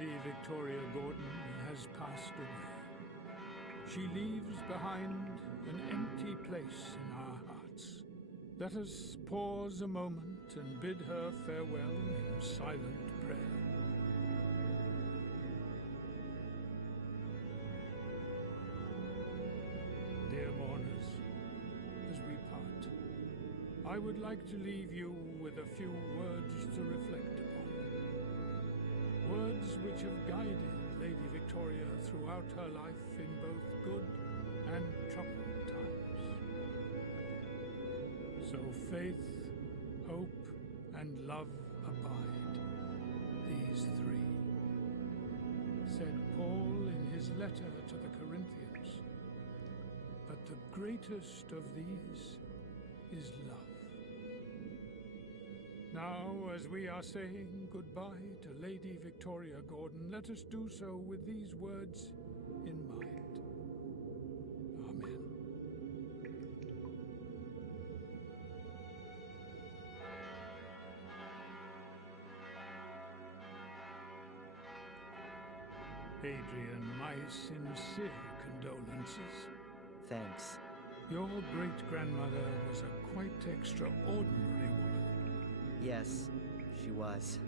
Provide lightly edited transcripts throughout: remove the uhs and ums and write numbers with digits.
Lady Victoria Gordon has passed away. She leaves behind an empty place in our hearts. Let us pause a moment and bid her farewell in silent prayer. Dear mourners, as we part, I would like to leave you with a few words to reflect upon. Words which have guided Lady Victoria throughout her life in both good and troubled times. So faith, hope, and love abide, these three, said Paul in his letter to the Corinthians. But the greatest of these is love. Now, as we are saying goodbye to Lady Victoria Gordon, let us do so with these words in mind. Amen. Adrian, my sincere condolences. Thanks. Your great-grandmother was a quite extraordinary woman. Yes, she was.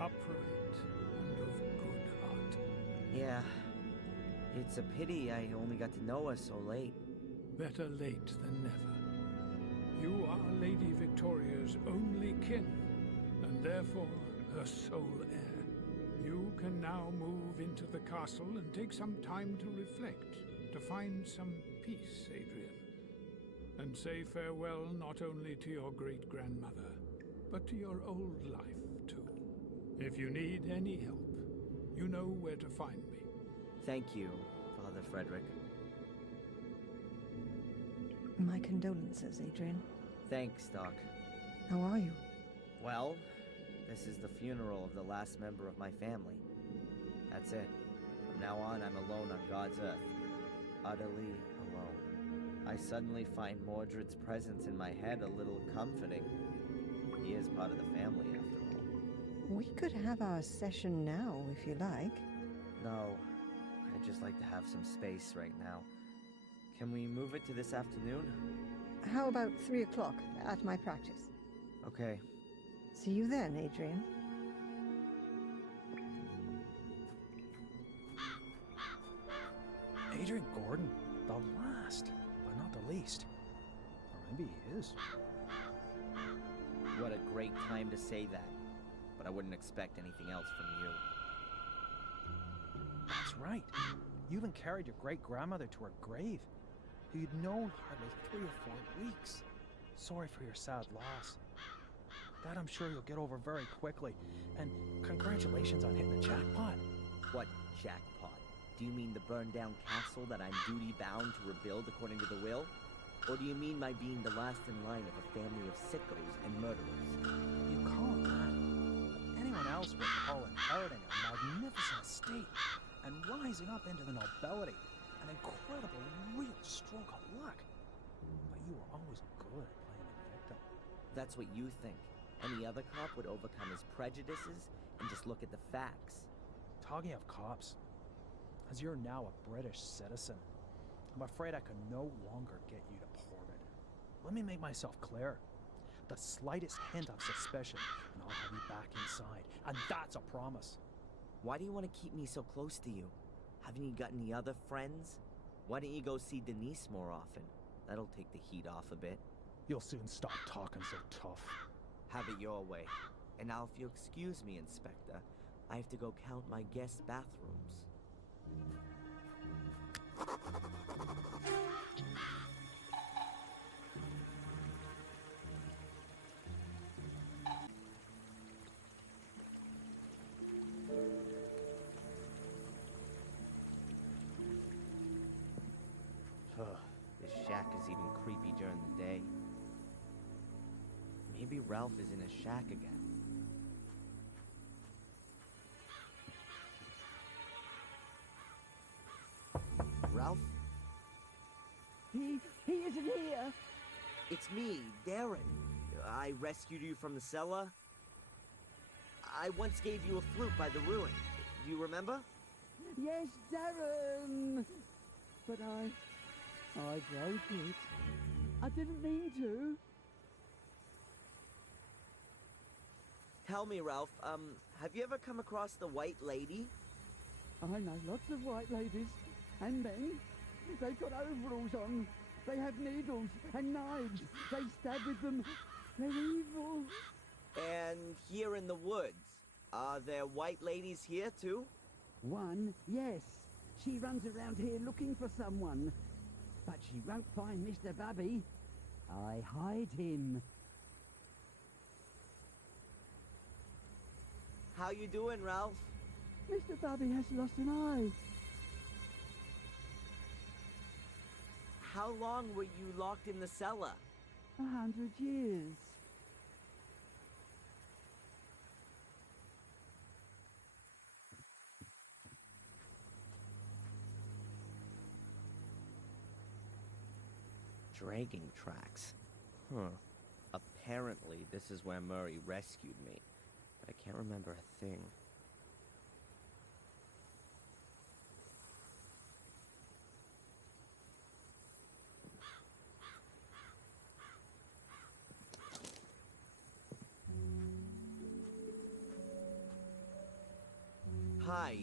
Upright and of good heart. Yeah. It's a pity I only got to know her so late. Better late than never. You are Lady Victoria's only kin, and therefore her sole heir. You can now move into the castle and take some time to reflect, to find some peace, Adrian. And say farewell not only to your great-grandmother, but to your old life, too. If you need any help, you know where to find me. Thank you, Father Frederick. My condolences, Adrian. Thanks, Doc. How are you? Well, this is the funeral of the last member of my family. That's it. From now on, I'm alone on God's earth. Utterly alone. I suddenly find Mordred's presence in my head a little comforting. He is part of the family, after all. We could have our session now, if you like. No, I'd just like to have some space right now. Can we move it to this afternoon? How about 3 o'clock at my practice? Okay. See you then, Adrian. Adrian Gordon, the last, but not the least. Or maybe he is. What a great time to say that. But I wouldn't expect anything else from you. That's right. You even carried your great-grandmother to her grave, who you'd known hardly 3 or 4 weeks. Sorry for your sad loss. That I'm sure you'll get over very quickly. And congratulations on hitting the jackpot. What jackpot? Do you mean the burned-down castle that I'm duty-bound to rebuild according to the will? Or do you mean my being the last in line of a family of sickos and murderers? You call it that. Anyone else would call inheriting a magnificent estate and rising up into the nobility an incredible, real stroke of luck. But you were always good at playing the victim. That's what you think. Any other cop would overcome his prejudices and just look at the facts. Talking of cops, as you're now a British citizen, I'm afraid I can no longer get you deported. Let me make myself clear. The slightest hint of suspicion, and I'll have you back inside. And that's a promise. Why do you want to keep me so close to you? Haven't you got any other friends? Why don't you go see Denise more often? That'll take the heat off a bit. You'll soon stop talking so tough. Have it your way. And now if you'll excuse me, Inspector, I have to go count my guest bathrooms. This shack is even creepy during the day. Maybe Ralph is in his shack again. Ralph? He isn't here. It's me, Darren. I rescued you from the cellar. I once gave you a flute by the ruin. Do you remember? Yes, Darren! But I broke it. I didn't mean to. Tell me, Ralph, have you ever come across the White Lady? I know lots of white ladies and men. They've got overalls on. They have needles and knives. They stab with them. They're evil. And here in the woods, are there white ladies here too? One, yes. She runs around here looking for someone. But she won't find Mr. Bubby. I hide him. How you doing, Ralph? Mr. Bubby has lost an eye. How long were you locked in the cellar? 100 years. Dragging tracks. Huh. Apparently, this is where Murray rescued me. But I can't remember a thing. Hi,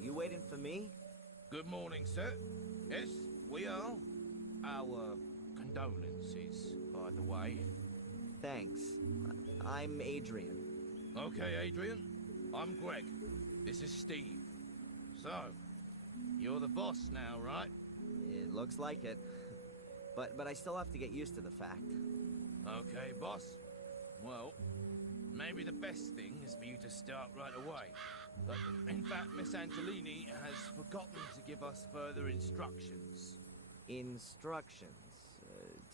you waiting for me? Good morning, sir. Yes, we are. Our condolences, by the way. Thanks. I'm Adrian. Okay, Adrian. I'm Greg. This is Steve. So, you're the boss now, right? It looks like it. But I still have to get used to the fact. Okay, boss. Well, maybe the best thing is for you to start right away. But in fact, Miss Angelini has forgotten to give us further instructions. Instructions?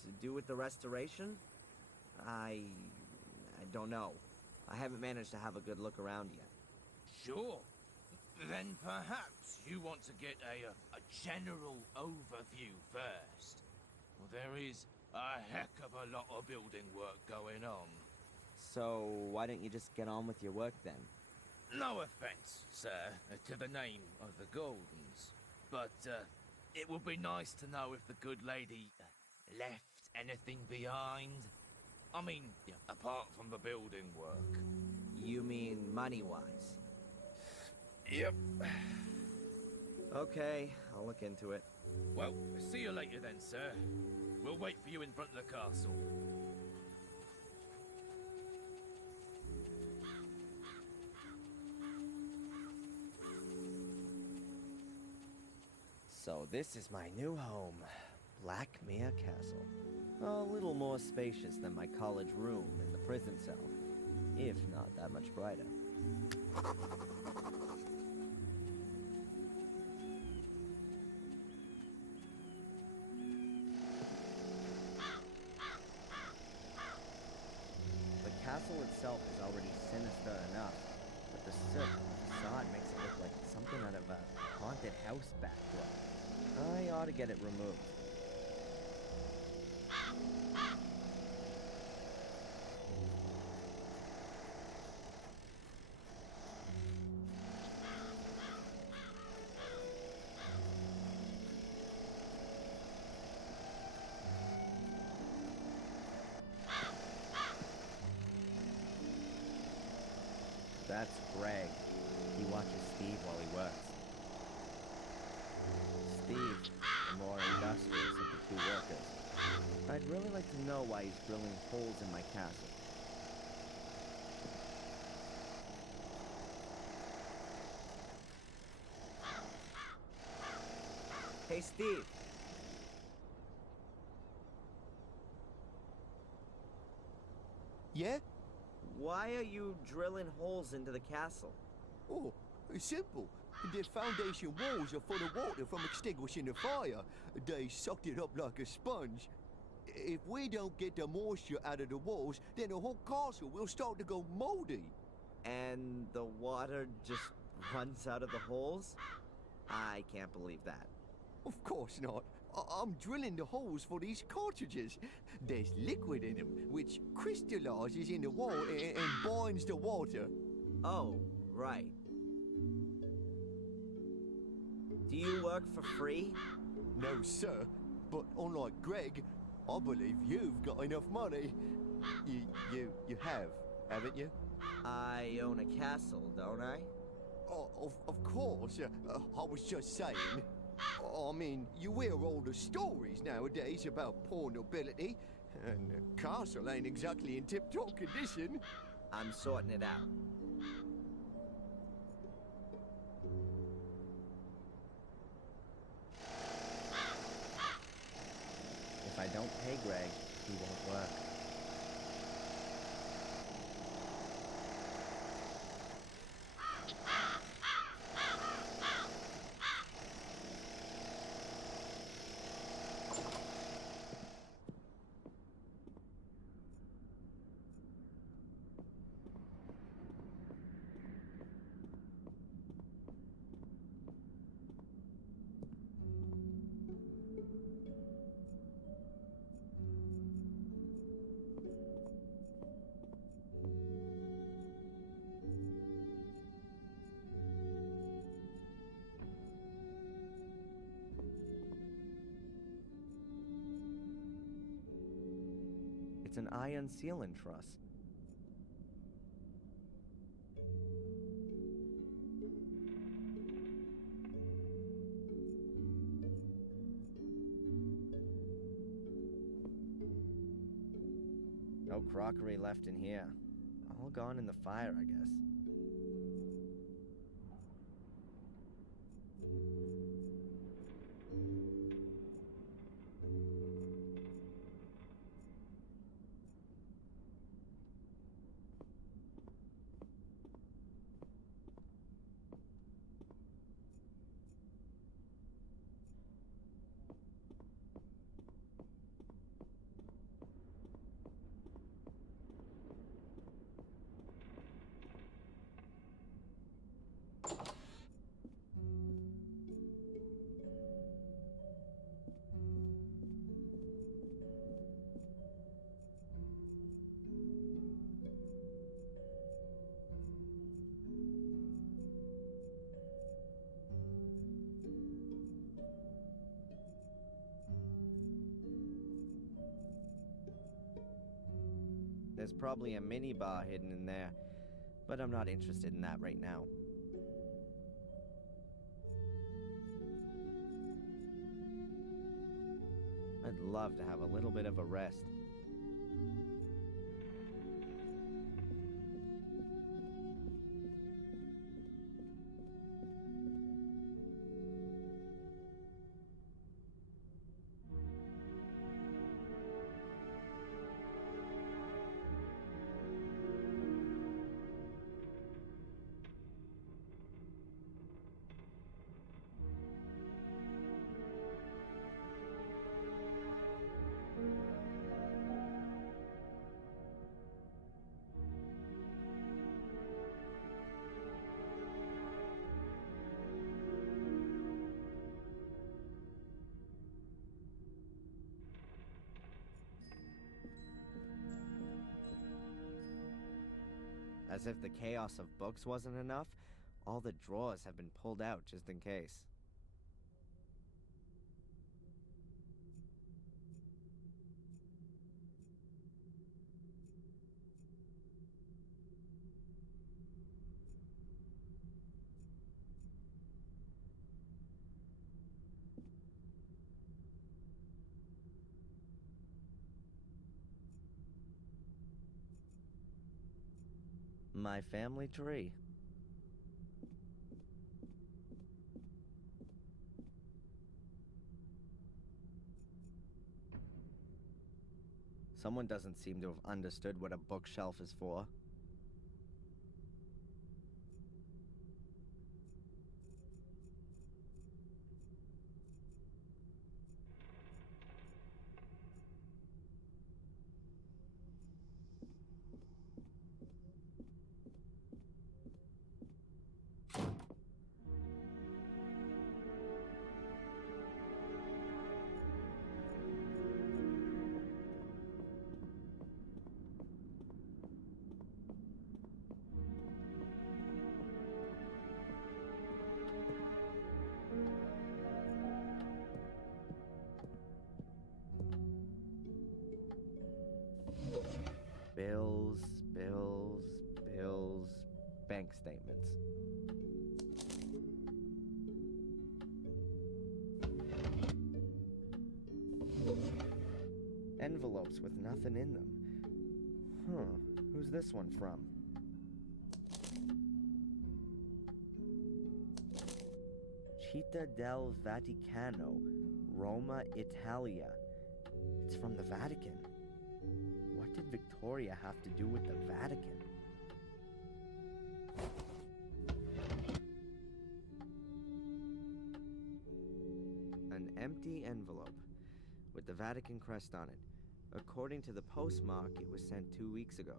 To do with the restoration? I don't know. I haven't managed to have a good look around yet. Sure. Then perhaps you want to get a general overview first. Well, there is a heck of a lot of building work going on. So, why don't you just get on with your work then? No offense, sir, to the name of the Goldens, but it would be nice to know if the good lady left anything behind. I mean, apart from the building work. You mean money-wise? Yep. Okay, I'll look into it. Well, see you later then, sir. We'll wait for you in front of the castle. So this is my new home, Blackmere Castle. A little more spacious than my college room in the prison cell, if not that much brighter. The castle itself is already sinister enough, but the soot on the facade makes it look like something out of a haunted house backdrop. I ought to get it removed. That's Greg. He watches Steve while he works. Steve, the more industrious of the two workers. I'd really like to know why he's drilling holes in my castle. Hey, Steve. Yeah? Why are you drilling holes into the castle? Oh, it's simple. The foundation walls are full of water from extinguishing the fire. They sucked it up like a sponge. If we don't get the moisture out of the walls, then the whole castle will start to go moldy. And the water just runs out of the holes? I can't believe that. Of course not. I'm drilling the holes for these cartridges. There's liquid in them, which crystallizes in the wall and binds the water. Oh, right. Do you work for free? No, sir. But unlike Greg, I believe you've got enough money. You have, haven't you? I own a castle, don't I? Oh, of course. I was just saying. I mean, you hear all the stories nowadays about poor nobility, and the castle ain't exactly in tip-top condition. I'm sorting it out. If I don't pay Greg, he won't work. It's an iron sealing truss. No crockery left in here. All gone in the fire, I guess. There's probably a mini bar hidden in there, but I'm not interested in that right now. I'd love to have a little bit of a rest. As if the chaos of books wasn't enough, all the drawers have been pulled out just in case. My family tree. Someone doesn't seem to have understood what a bookshelf is for. envelopes with nothing in them. Who's this one from? Città del Vaticano, Roma, Italia. It's from the Vatican. What did Victoria have to do with the Vatican? An empty envelope with the Vatican crest on it. According to the postmark, it was sent 2 weeks ago.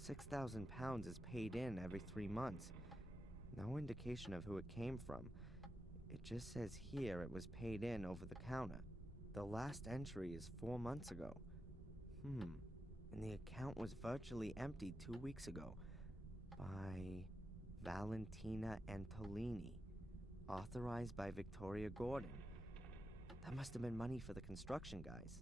6,000 pounds is paid in every 3 months. No indication of who it came from. It just says here it was paid in over the counter. The last entry is 4 months ago. And the account was virtually empty 2 weeks ago. By Valentina Antolini. Authorized by Victoria Gordon. That must have been money for the construction guys.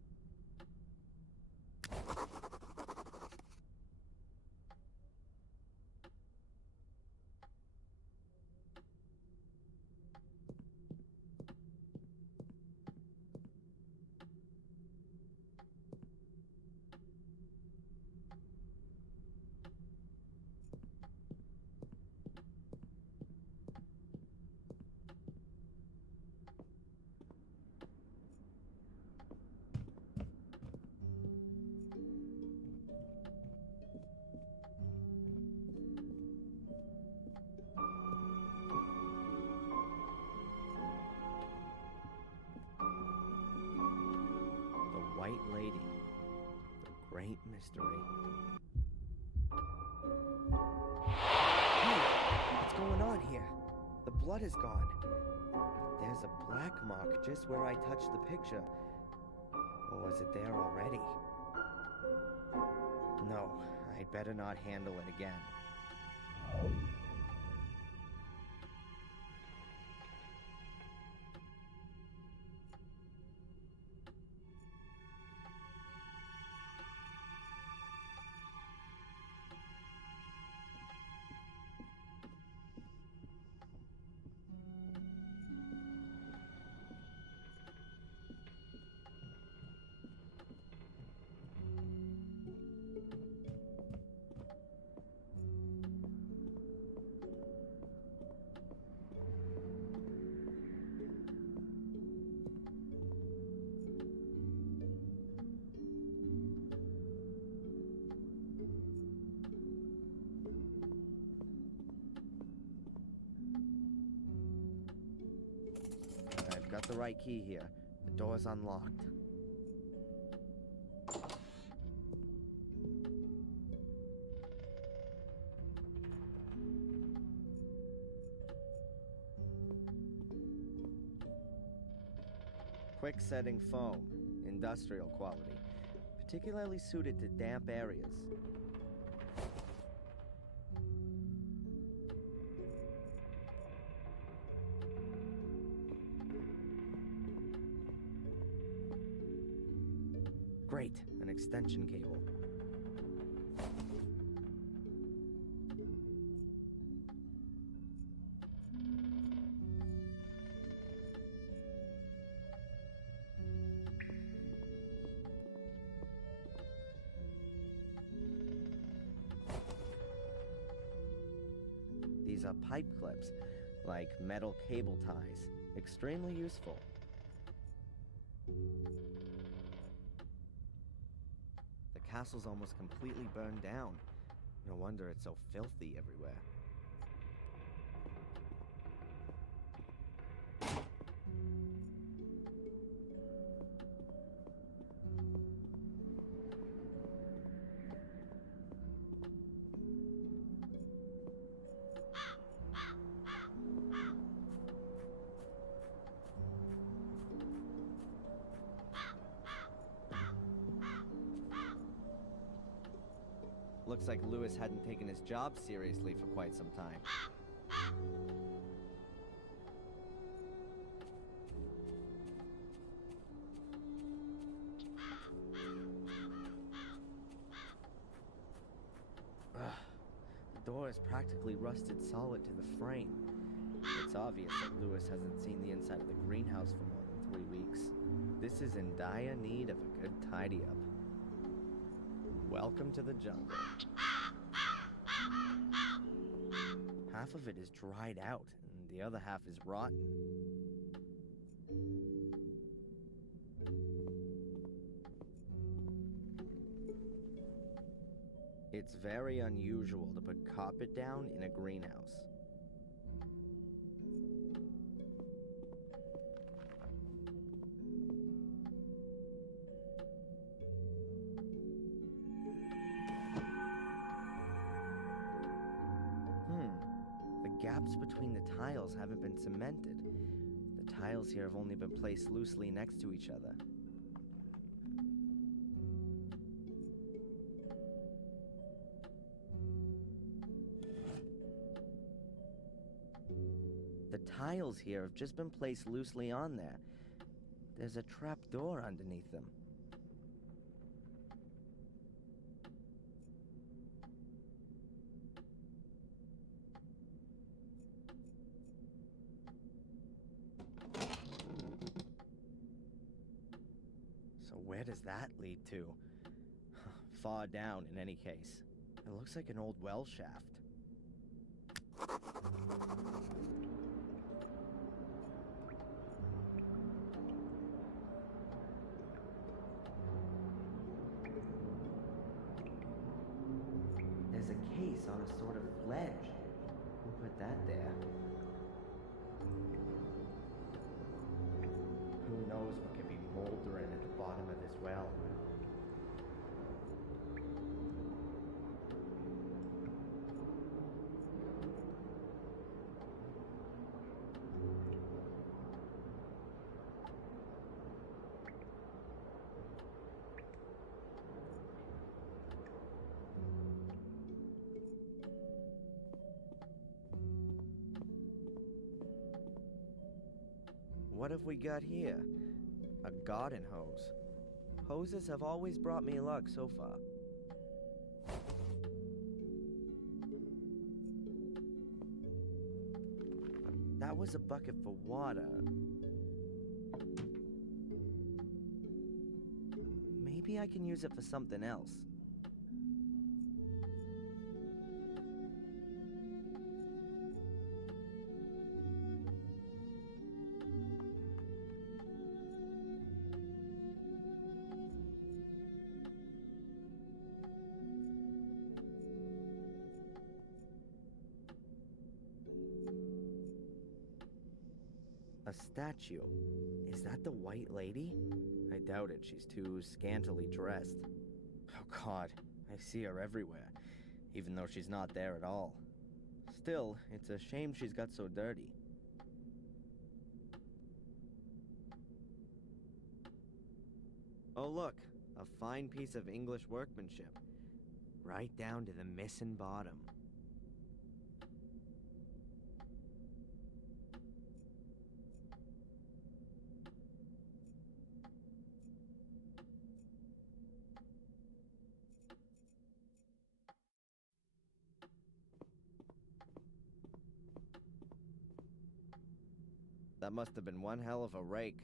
White Lady. The Great Mystery. Hey, what's going on here? The blood is gone. But there's a black mark just where I touched the picture. Or was it there already? No, I'd better not handle it again. I've got the right key here. The door's unlocked. Quick setting foam, industrial quality, particularly suited to damp areas. Great, an extension cable. These are pipe clips, like metal cable ties. Extremely useful. The castle's almost completely burned down. No wonder it's so filthy everywhere. Looks like Lewis hadn't taken his job seriously for quite some time. The door is practically rusted solid to the frame. It's obvious that Lewis hasn't seen the inside of the greenhouse for more than 3 weeks. This is in dire need of a good tidy up. Welcome to the jungle. Half of it is dried out, and the other half is rotten. It's very unusual to put carpet down in a greenhouse. The gaps between the tiles haven't been cemented. The tiles here have only been placed loosely next to each other. The tiles here have just been placed loosely on there. There's a trap door underneath them. So where does that lead to? Far down, in any case. It looks like an old well shaft. There's a case on a sort of ledge. Who put that there? Who knows what could be moldering at the bottom of this well? What have we got here? A garden hose. Hoses have always brought me luck so far. That was a bucket for water. Maybe I can use it for something else. A statue. Is that the white lady? I doubt it. She's too scantily dressed. Oh God, I see her everywhere, even though she's not there at all. Still, it's a shame she's got so dirty. Oh look, a fine piece of English workmanship. Right down to the missing bottom. That must have been one hell of a rake.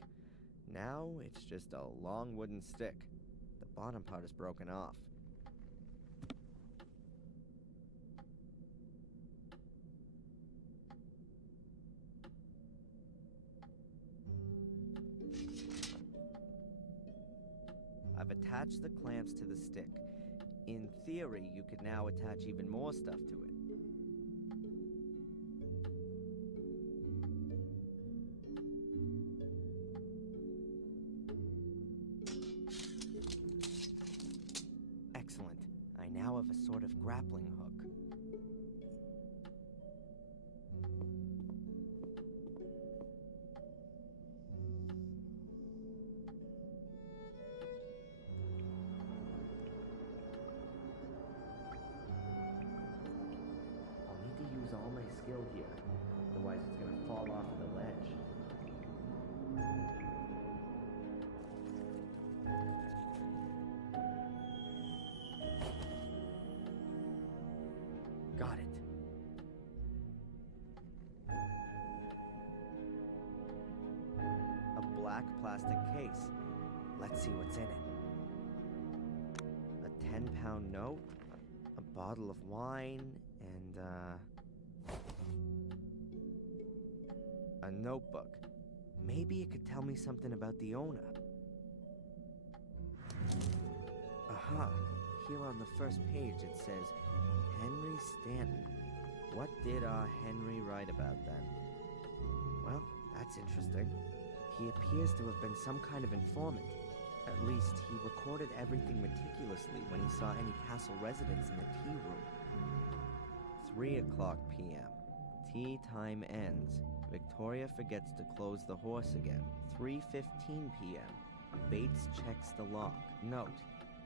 Now it's just a long wooden stick. The bottom part is broken off. I've attached the clamps to the stick. In theory, you could now attach even more stuff to it. Excellent. I now have a sort of grappling hook. I'll need to use all my skill here, otherwise it's gonna fall off the ledge. Got it. A black plastic case. Let's see what's in it. A 10-pound note, a bottle of wine, and, a notebook. Maybe it could tell me something about the owner. Aha! Here on the first page it says, Henry Stanton. What did our Henry write about then? Well, that's interesting. He appears to have been some kind of informant. At least, he recorded everything meticulously when he saw any castle residents in the tea room. 3 o'clock p.m. Tea time ends. Victoria forgets to close the horse again. 3:15 p.m. Bates checks the lock. Note,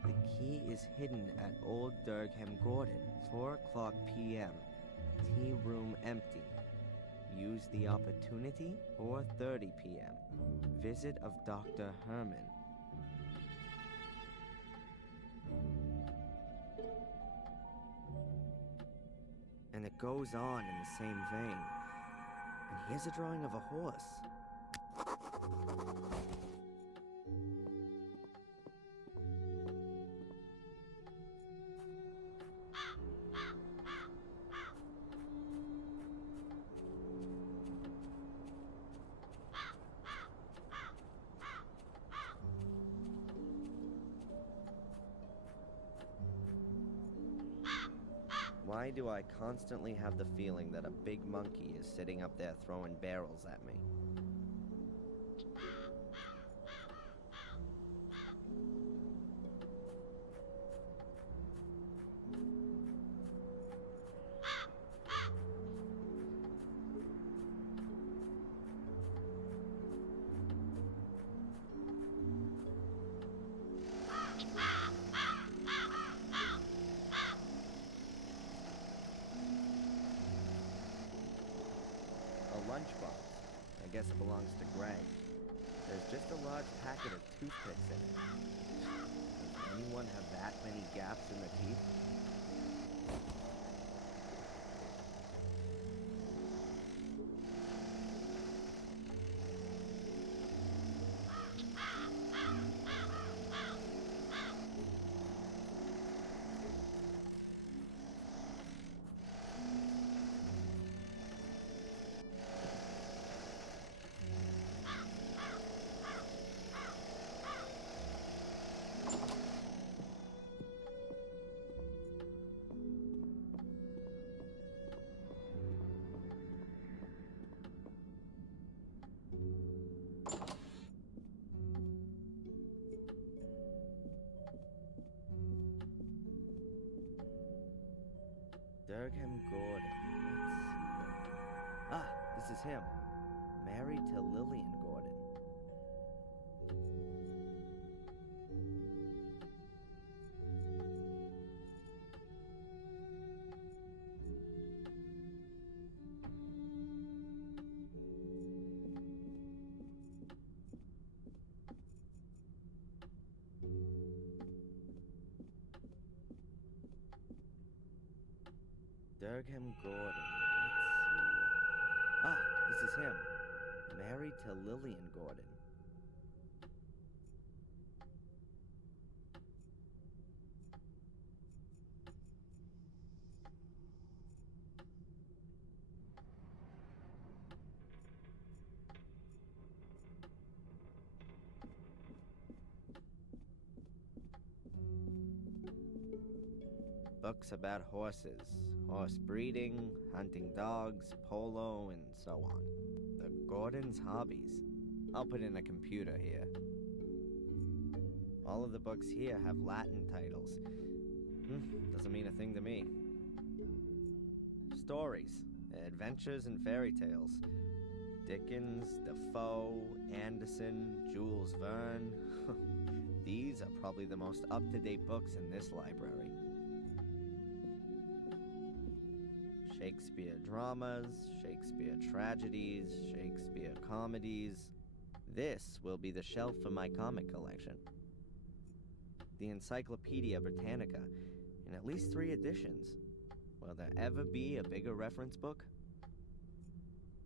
the key is hidden at Old Durgham Gordon. 4 o'clock p.m. Tea room empty. Use the opportunity. 4:30 p.m. Visit of Dr. Herman. And it goes on in the same vein. And here's a drawing of a horse. Why do I constantly have the feeling that a big monkey is sitting up there throwing barrels at me? Lunchbox. I guess it belongs to Greg. There's just a large packet of toothpicks in it. Does anyone have that many gaps in the teeth? Durgham Gordon. Let's see. Ah, this is him. Married to Lillian Gordon. Durgham Gordon. Let's see. Ah, this is him. Married to Lillian Gordon. Books about horses, horse breeding, hunting dogs, polo, and so on. The Gordons' hobbies. I'll put in a computer here. All of the books here have Latin titles. Doesn't mean a thing to me. Stories, adventures, and fairy tales. Dickens, Defoe, Anderson, Jules Verne. These are probably the most up-to-date books in this library. Shakespeare dramas, Shakespeare tragedies, Shakespeare comedies. This will be the shelf for my comic collection. The Encyclopedia Britannica, in at least 3 editions. Will there ever be a bigger reference book?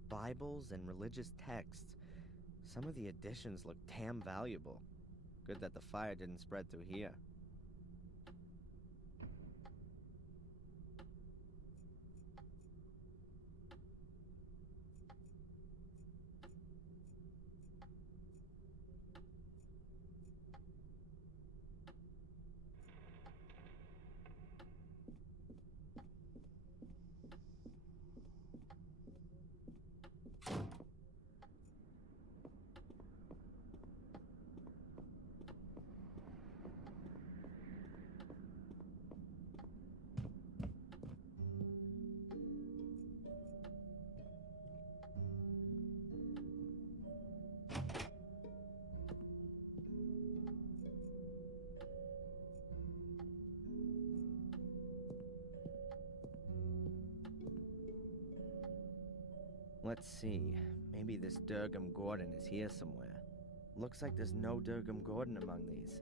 Bibles and religious texts. Some of the additions look damn valuable. Good that the fire didn't spread through here. Let's see. Maybe this Durgam Gordon is here somewhere. Looks like there's no Durgam Gordon among these.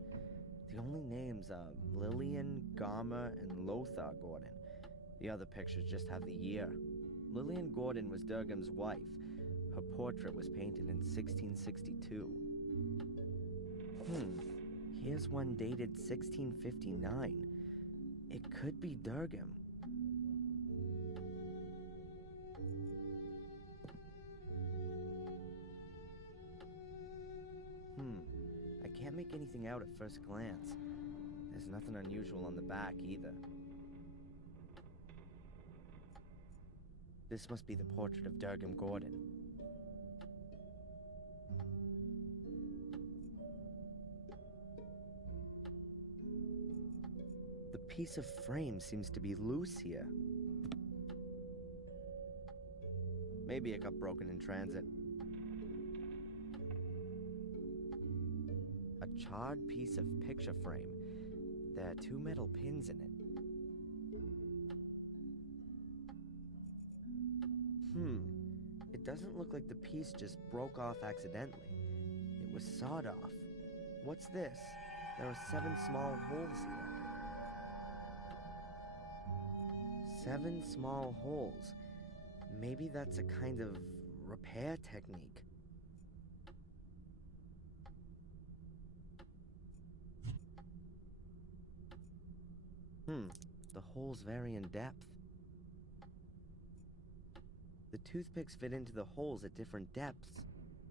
The only names are Lillian, Garma, and Lothar Gordon. The other pictures just have the year. Lillian Gordon was Durgam's wife. Her portrait was painted in 1662. Here's one dated 1659. It could be Durgam. I can't make anything out at first glance. There's nothing unusual on the back either. This must be the portrait of Durgam Gordon. The piece of frame seems to be loose here. Maybe it got broken in transit. A charred piece of picture frame. There are 2 metal pins in it. It doesn't look like the piece just broke off accidentally. It was sawed off. What's this? There are 7 small holes here. 7 small holes. Maybe that's a kind of repair technique. The holes vary in depth. The toothpicks fit into the holes at different depths.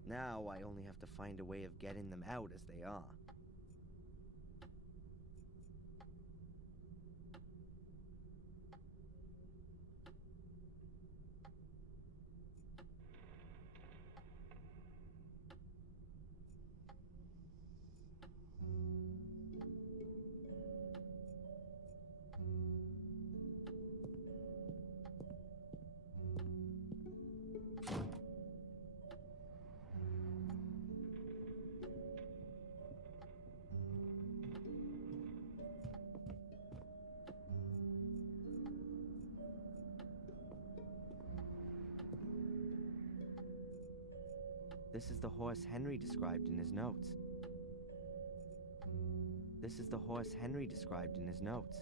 Now I only have to find a way of getting them out as they are. This is the horse Henry described in his notes. This is the horse Henry described in his notes.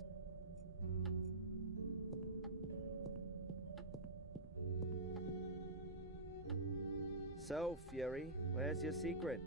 So, Fury, where's your secret?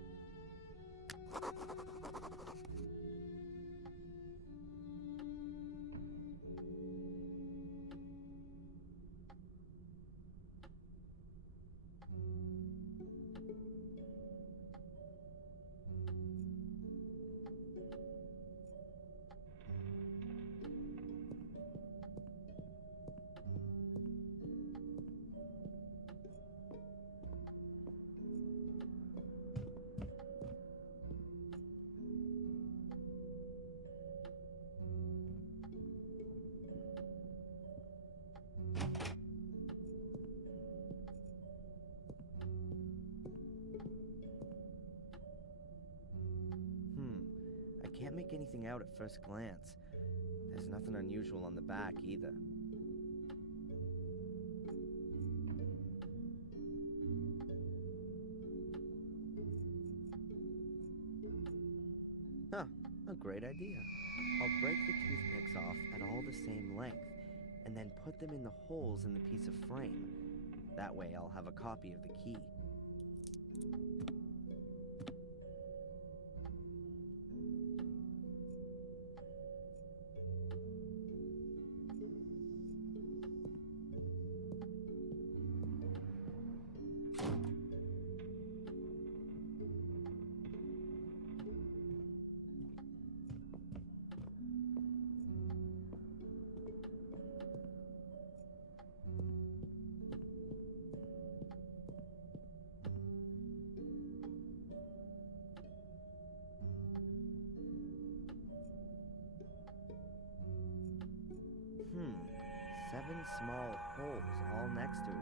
Can't make anything out at first glance. There's nothing unusual on the back either. A great idea. I'll break the toothpicks off at all the same length, and then put them in the holes in the piece of frame. That way I'll have a copy of the key.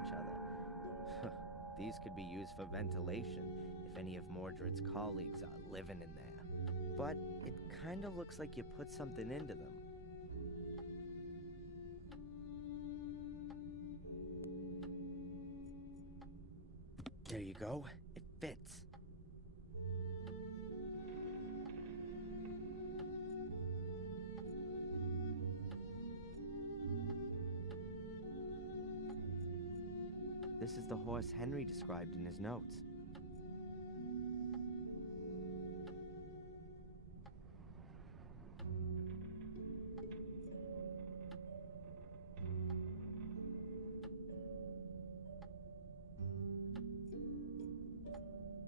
each other. These could be used for ventilation if any of Mordred's colleagues are living in there. But it kinda looks like you put something into them. There you go. It fits. This is the horse Henry described in his notes.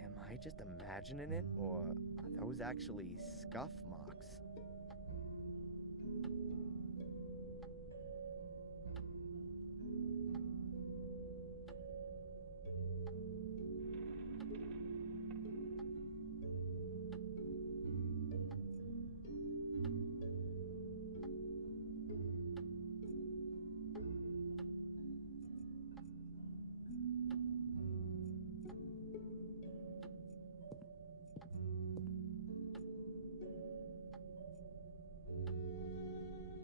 Am I just imagining it, or are those actually scuff marks?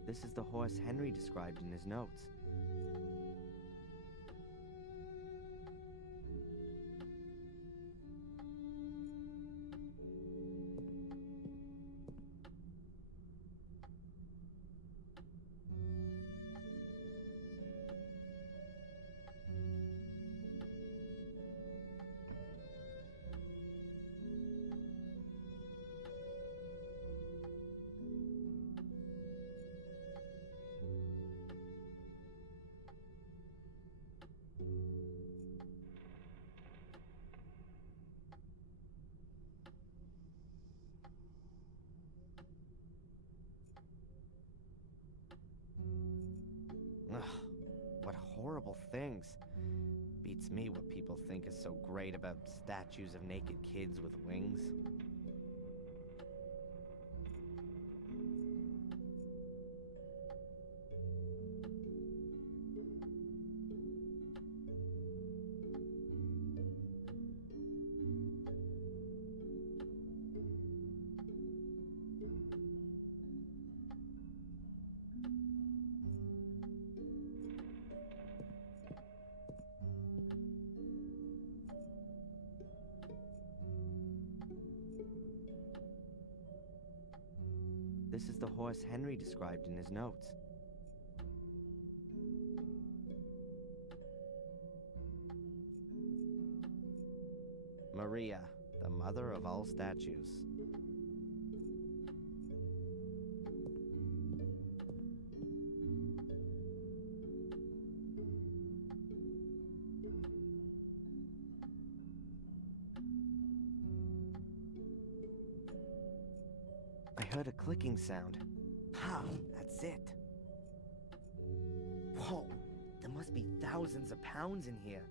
This is the horse Henry described in his notes. Ugh, what horrible things. Beats me what people think is so great about statues of naked kids with wings. This is the horse Henry described in his notes. Maria, the mother of all statues. I heard a clicking sound. Ha! That's it. Whoa! There must be thousands of pounds in here.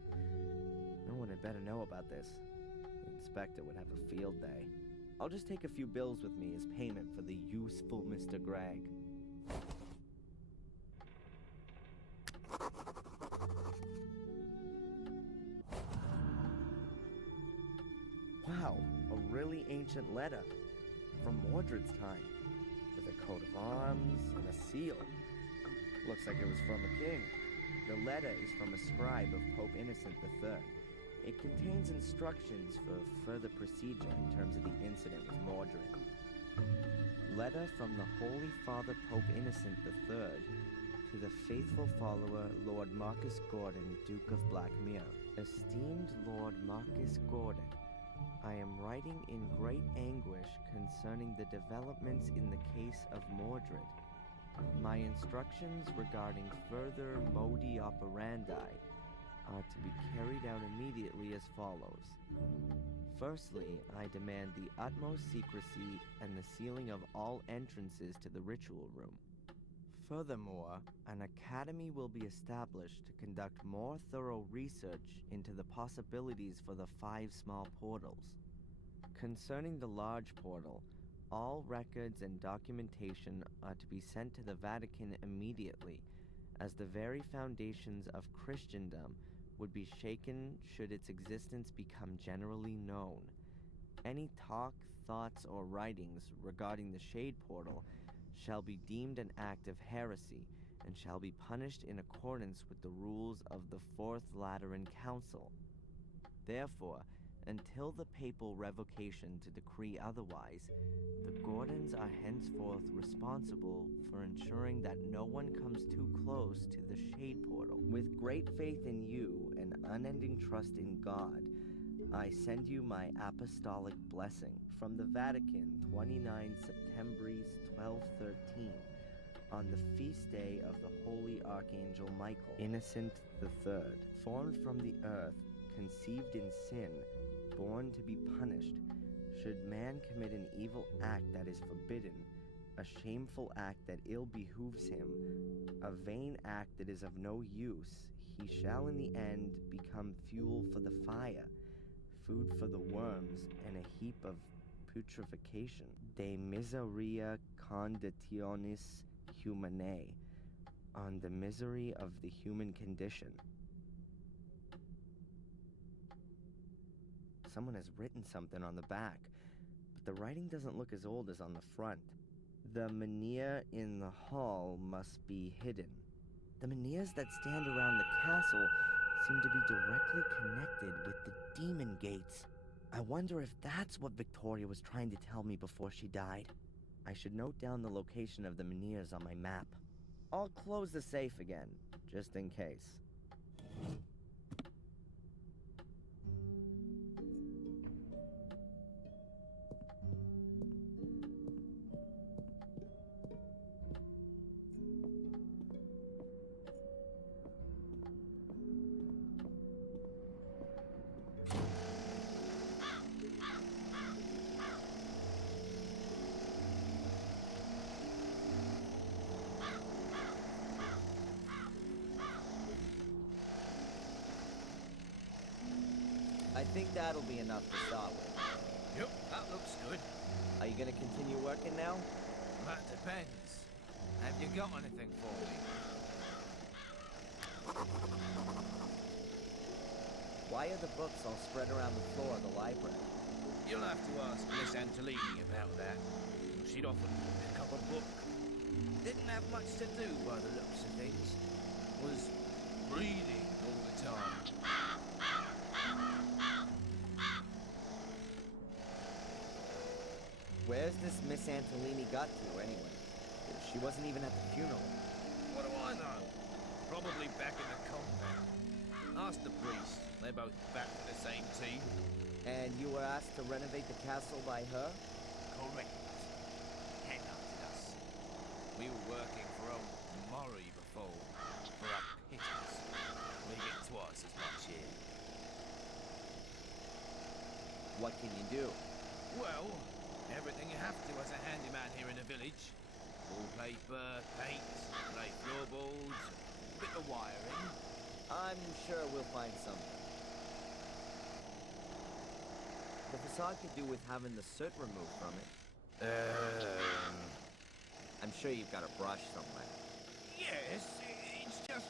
No one had better know about this. The inspector would have a field day. I'll just take a few bills with me as payment for the useful Mr. Gregg. Wow, a really ancient letter. From Mordred's time, with a coat of arms and a seal. Looks like it was from a king. The letter is from a scribe of Pope Innocent III. It contains instructions for further procedure in terms of the incident with Mordred. Letter from the Holy Father Pope Innocent III to the faithful follower Lord Marcus Gordon, Duke of Blackmere. Esteemed Lord Marcus Gordon, I am writing in great anguish concerning the developments in the case of Mordred. My instructions regarding further modi operandi are to be carried out immediately as follows. Firstly, I demand the utmost secrecy and the sealing of all entrances to the ritual room. Furthermore, an academy will be established to conduct more thorough research into the possibilities for the 5 small portals. Concerning the large portal, all records and documentation are to be sent to the Vatican immediately, as the very foundations of Christendom would be shaken should its existence become generally known. Any talk, thoughts, or writings regarding the Shade Portal shall be deemed an act of heresy and shall be punished in accordance with the rules of the Fourth Lateran Council. Therefore, until the papal revocation to decree otherwise, the Gordons are henceforth responsible for ensuring that no one comes too close to the Shade Portal. With great faith in you and unending trust in God, I send you my apostolic blessing from the Vatican, 29 Septembris 1213, on the feast day of the Holy Archangel Michael, Innocent III, formed from the earth, conceived in sin, born to be punished. Should man commit an evil act that is forbidden, a shameful act that ill behooves him, a vain act that is of no use, he shall in the end become fuel for the fire, food for the worms, and a heap of putrefaction. De miseria conditionis humanae, on the misery of the human condition. Someone has written something on the back, but the writing doesn't look as old as on the front. The menhir in the hall must be hidden. The menhirs that stand around the castle seem to be directly connected with the demon gates. I wonder if that's what Victoria was trying to tell me before she died. I should note down the location of the menhirs on my map. I'll close the safe again, just in case. I think that'll be enough to start with. Yep, that looks good. Are you gonna continue working now? That depends. Have you got anything for me? Why are the books all spread around the floor of the library? You'll have to ask Miss Antolini about that. She'd often pick up a book. Didn't have much to do by the looks of things. Was reading all the time. Where's this Miss Antolini got to, anyway? She wasn't even at the funeral. What do I know? Probably back in the compound. Ask the priest. They're both back to the same team. And you were asked to renovate the castle by her? Correct. Headhunted us. We were working for old Murray before. For a pittance. We get twice as much here. What can you do? Well, everything you have to as a handyman here in the village. Wallpaper, paint, lay floorboards, bit of wiring. I'm sure we'll find something. The facade could do with having the soot removed from it. I'm sure you've got a brush somewhere. Yes, it's just...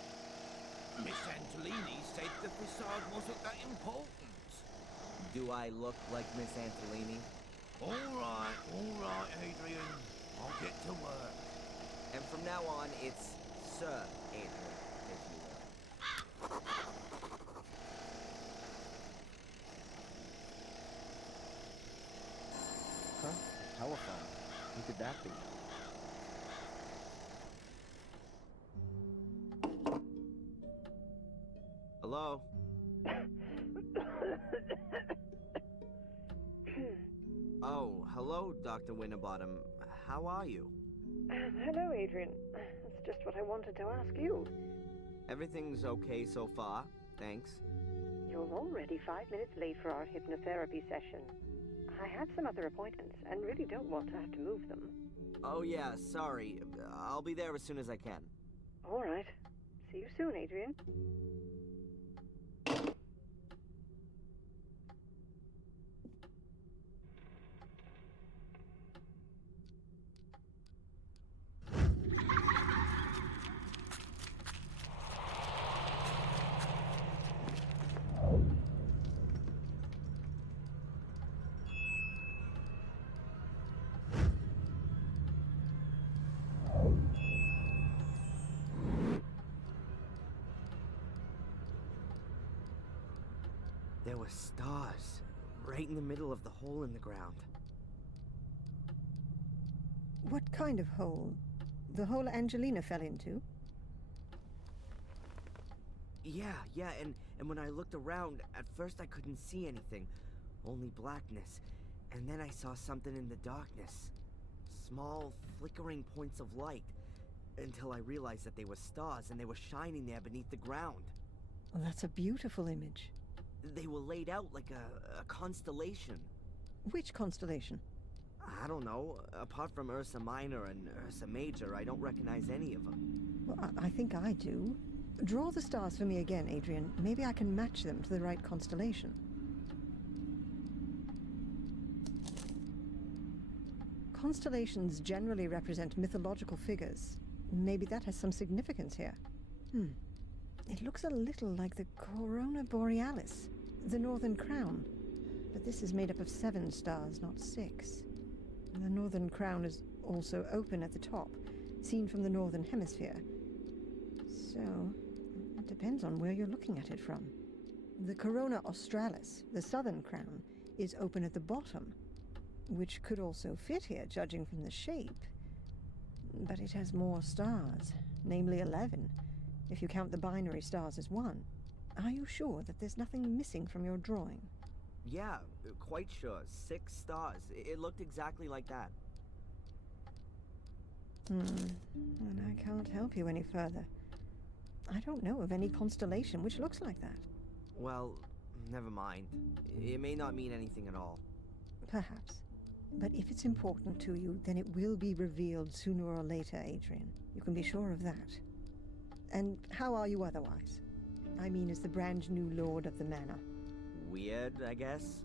Miss Antolini said the facade wasn't that important. Do I look like Miss Antolini? All right, Adrian. I'll get to work. And from now on, it's Sir Adrian, if you will. Huh? Telephone. Who could that be? Hello? Oh, hello, Dr. Winterbottom. How are you? Hello, Adrian. That's just what I wanted to ask you. Everything's okay so far, thanks. You're already 5 minutes late for our hypnotherapy session. I have some other appointments and really don't want to have to move them. Oh yeah, sorry. I'll be there as soon as I can. All right. See you soon, Adrian. There were stars right in the middle of the hole in the ground. What kind of hole? The hole Angelina fell into? Yeah, and when I looked around, at first I couldn't see anything, only blackness. And then I saw something in the darkness. Small, flickering points of light, until I realized that they were stars and they were shining there beneath the ground. Well, that's a beautiful image. They were laid out like a constellation. Which constellation? I don't know. Apart from Ursa Minor and Ursa Major, I don't recognize any of them. Well, I think I do. Draw the stars for me again, Adrian. Maybe I can match them to the right constellation. Constellations generally represent mythological figures. Maybe that has some significance here. It looks a little like the Corona Borealis, the Northern Crown. But this is made up of 7 stars, not 6. The Northern Crown is also open at the top, seen from the Northern Hemisphere. So, it depends on where you're looking at it from. The Corona Australis, the Southern Crown, is open at the bottom, which could also fit here, judging from the shape. But it has more stars, namely 11, if you count the binary stars as 1. Are you sure that there's nothing missing from your drawing? Yeah, quite sure. 6 stars. It looked exactly like that. And I can't help you any further. I don't know of any constellation which looks like that. Well, never mind. It may not mean anything at all. Perhaps. But if it's important to you, then it will be revealed sooner or later, Adrian. You can be sure of that. And how are you otherwise? I mean, as the brand new lord of the manor. Weird, I guess.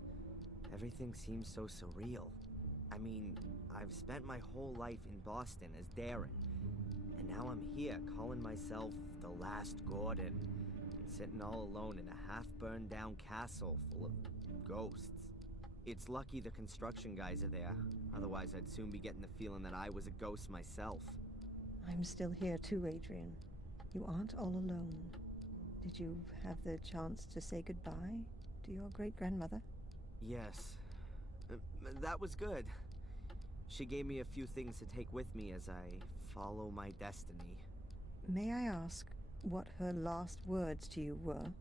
Everything seems so surreal. I mean, I've spent my whole life in Boston as Darren, and now I'm here calling myself the last Gordon, and sitting all alone in a half-burned down castle full of ghosts. It's lucky the construction guys are there, otherwise I'd soon be getting the feeling that I was a ghost myself. I'm still here too, Adrian. You aren't all alone. Did you have the chance to say goodbye to your great-grandmother? Yes. That was good. She gave me a few things to take with me as I follow my destiny. May I ask what her last words to you were?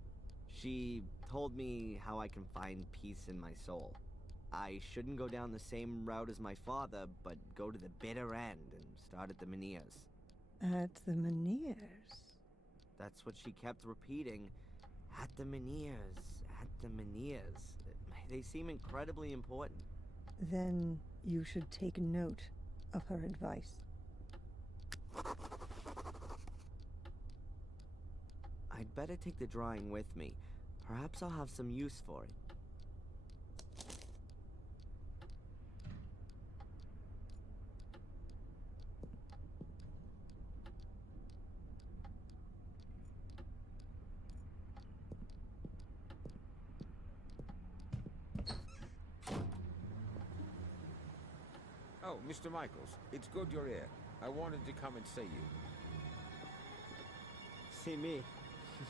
She told me how I can find peace in my soul. I shouldn't go down the same route as my father, but go to the bitter end and start at the Menhirs. At the Menhirs? That's what she kept repeating. At the Menhirs, at the Menhirs. They seem incredibly important. Then you should take note of her advice. I'd better take the drawing with me. Perhaps I'll have some use for it. Oh, Mr. Michaels, it's good you're here. I wanted to come and see you. See me?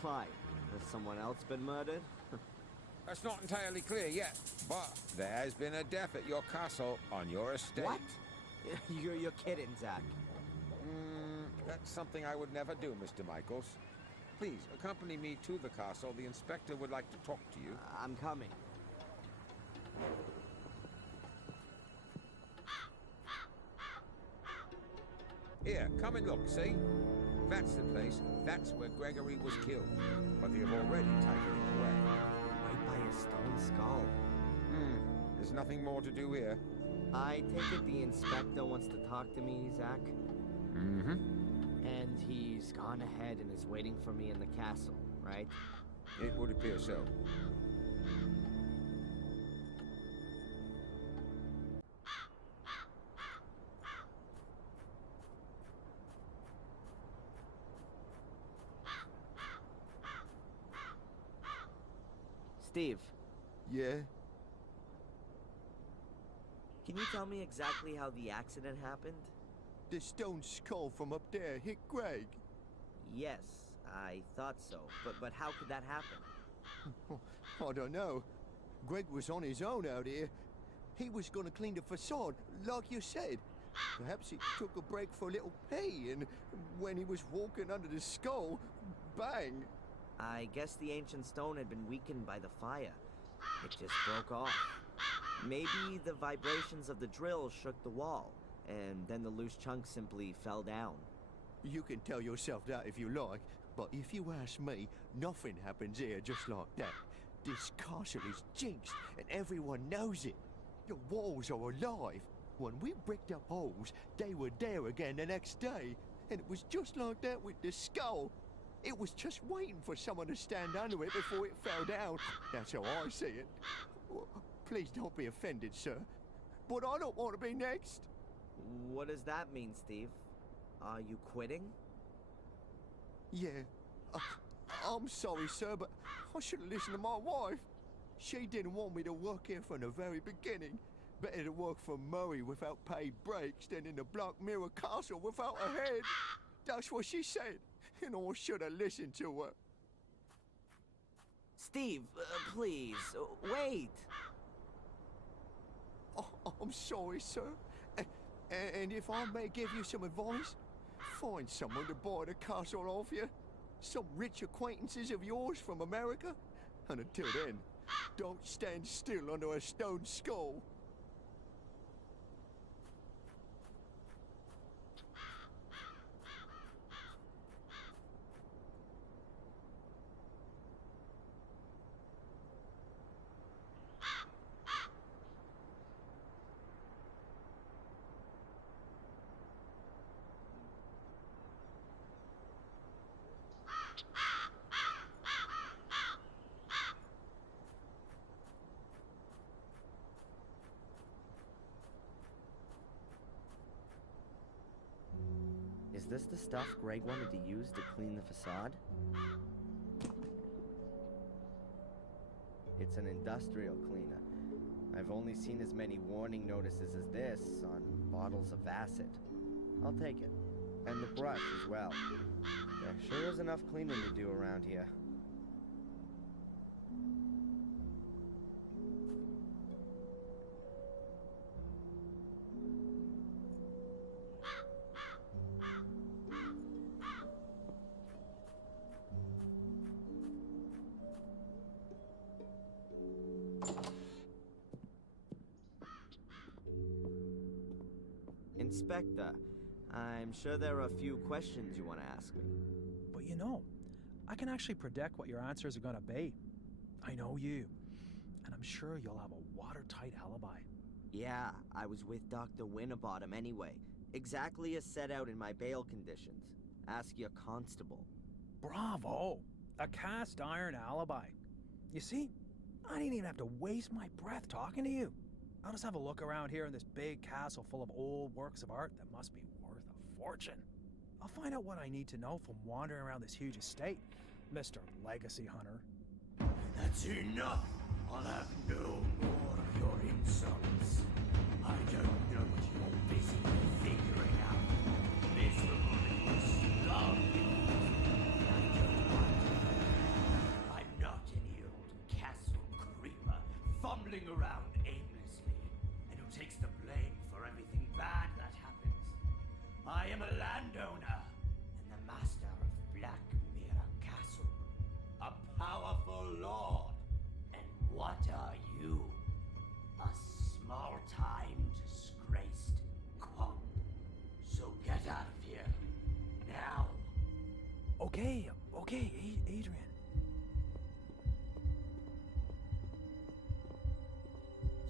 Why? Has someone else been murdered? That's not entirely clear yet, but there's been a death at your castle on your estate. What? You're kidding, Zach. That's something I would never do, Mr. Michaels. Please, accompany me to the castle. The inspector would like to talk to you. I'm coming. Here, come and look, see? That's the place. That's where Gregory was killed. But they have already taken him away. Right by a stone skull. There's nothing more to do here. I take it the inspector wants to talk to me, Zach? Mm-hmm. And he's gone ahead and is waiting for me in the castle, right? It would appear so. Steve, Yeah? can you tell me exactly how the accident happened? The stone skull from up there hit Greg. Yes, I thought so. But how could that happen? I don't know. Greg was on his own out here. He was gonna clean the facade, like you said. Perhaps he took a break for a little pee, and when he was walking under the skull, bang! I guess the ancient stone had been weakened by the fire. It just broke off. Maybe the vibrations of the drill shook the wall, and then the loose chunk simply fell down. You can tell yourself that if you like, but if you ask me, nothing happens here just like that. This castle is jinxed, and everyone knows it. The walls are alive. When we bricked up holes, they were there again the next day, and it was just like that with the skull. It was just waiting for someone to stand under it before it fell down. That's how I see it. Please don't be offended, sir, but I don't want to be next. What does that mean, Steve? Are you quitting? Yeah. I'm sorry, sir, but I should have listened to my wife. She didn't want me to work here from the very beginning. Better to work for Murray without paid breaks than in the Black Mirror Castle without a head. That's what she said, and I should have listened to her. Steve, please, wait. Oh, I'm sorry, sir. And if I may give you some advice, find someone to buy the castle off you. Some rich acquaintances of yours from America. And until then, don't stand still under a stone skull. Is this the stuff Greg wanted to use to clean the facade? It's an industrial cleaner. I've only seen as many warning notices as this on bottles of acid. I'll take it. And the brush as well. There sure is enough cleaning to do around here. Inspector, I'm sure there are a few questions you want to ask me. But you know, I can actually predict what your answers are going to be. I know you, and I'm sure you'll have a watertight alibi. Yeah, I was with Dr. Winterbottom anyway. Exactly as set out in my bail conditions. Ask your constable. Bravo! A cast iron alibi. You see, I didn't even have to waste my breath talking to you. I'll just have a look around here in this big castle full of old works of art that must be worth a fortune. I'll find out what I need to know from wandering around this huge estate, Mr. Legacy Hunter. That's enough. I'll have no more of your insults. I don't know what you're busy figuring out. Miserable scum. I don't want to. I'm not any old castle creeper fumbling around aimlessly and who takes the blame for everything bad that happens. I am a landowner and the master of Black Mirror Castle. A powerful lord. And what are you? A small-time disgraced cop. So get out of here. Now. Okay, Adrian.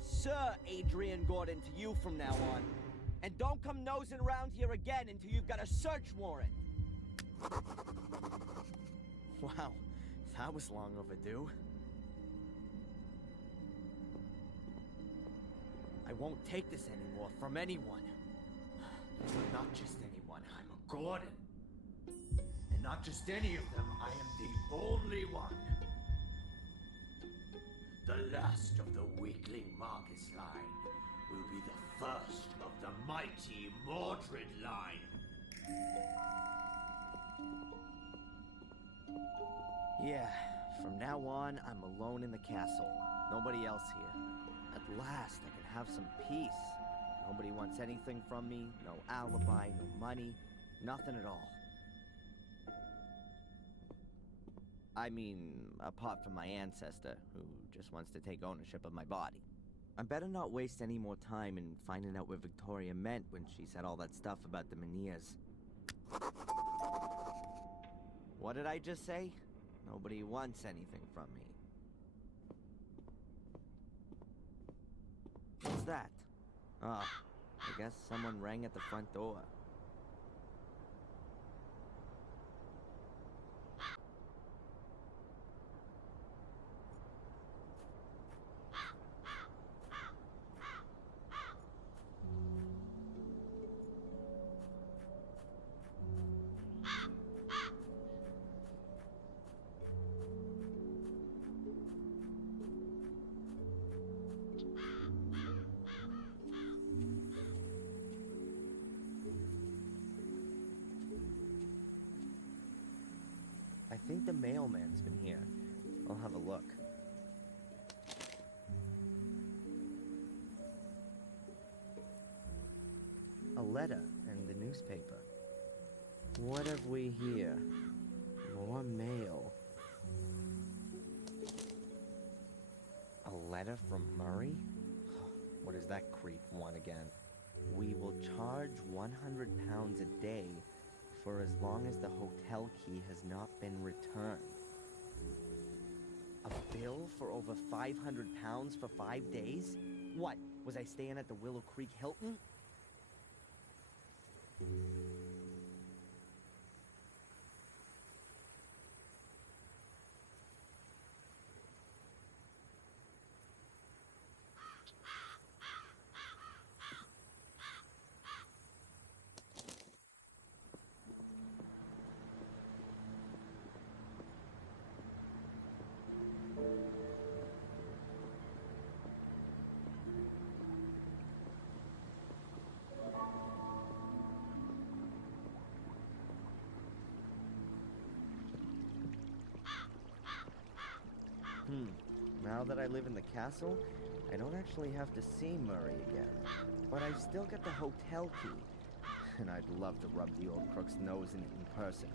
Sir Adrian Gordon to you from now on. And don't come nosing around here again until you've got a search warrant. Wow, that was long overdue. I won't take this anymore from anyone. Not just anyone, I'm a Gordon. And not just any of them, I am the only one. The last of the weakling Marcus line will be the first of the mighty Mordred line. Yeah, From now on, I'm alone in the castle. Nobody else here. At last, I can have some peace. Nobody wants anything from me, no alibi, no money, nothing at all. I mean, apart from my ancestor, who just wants to take ownership of my body. I better not waste any more time in finding out what Victoria meant when she said all that stuff about the Meniers. What did I just say? Nobody wants anything from me. What's that? Ah, I guess someone rang at the front door. I think the mailman's been here. I'll have a look. A letter and the newspaper. What have we here? More mail. A letter from Murray? What does that creep want again? We will charge 100 pounds a day for as long as the hotel key has not been returned. A bill for over 500 pounds for 5 days? What, was I staying at the Willow Creek Hilton? Now that I live in the castle, I don't actually have to see Murray again. But I still get the hotel key. And I'd love to rub the old crook's nose in it in person.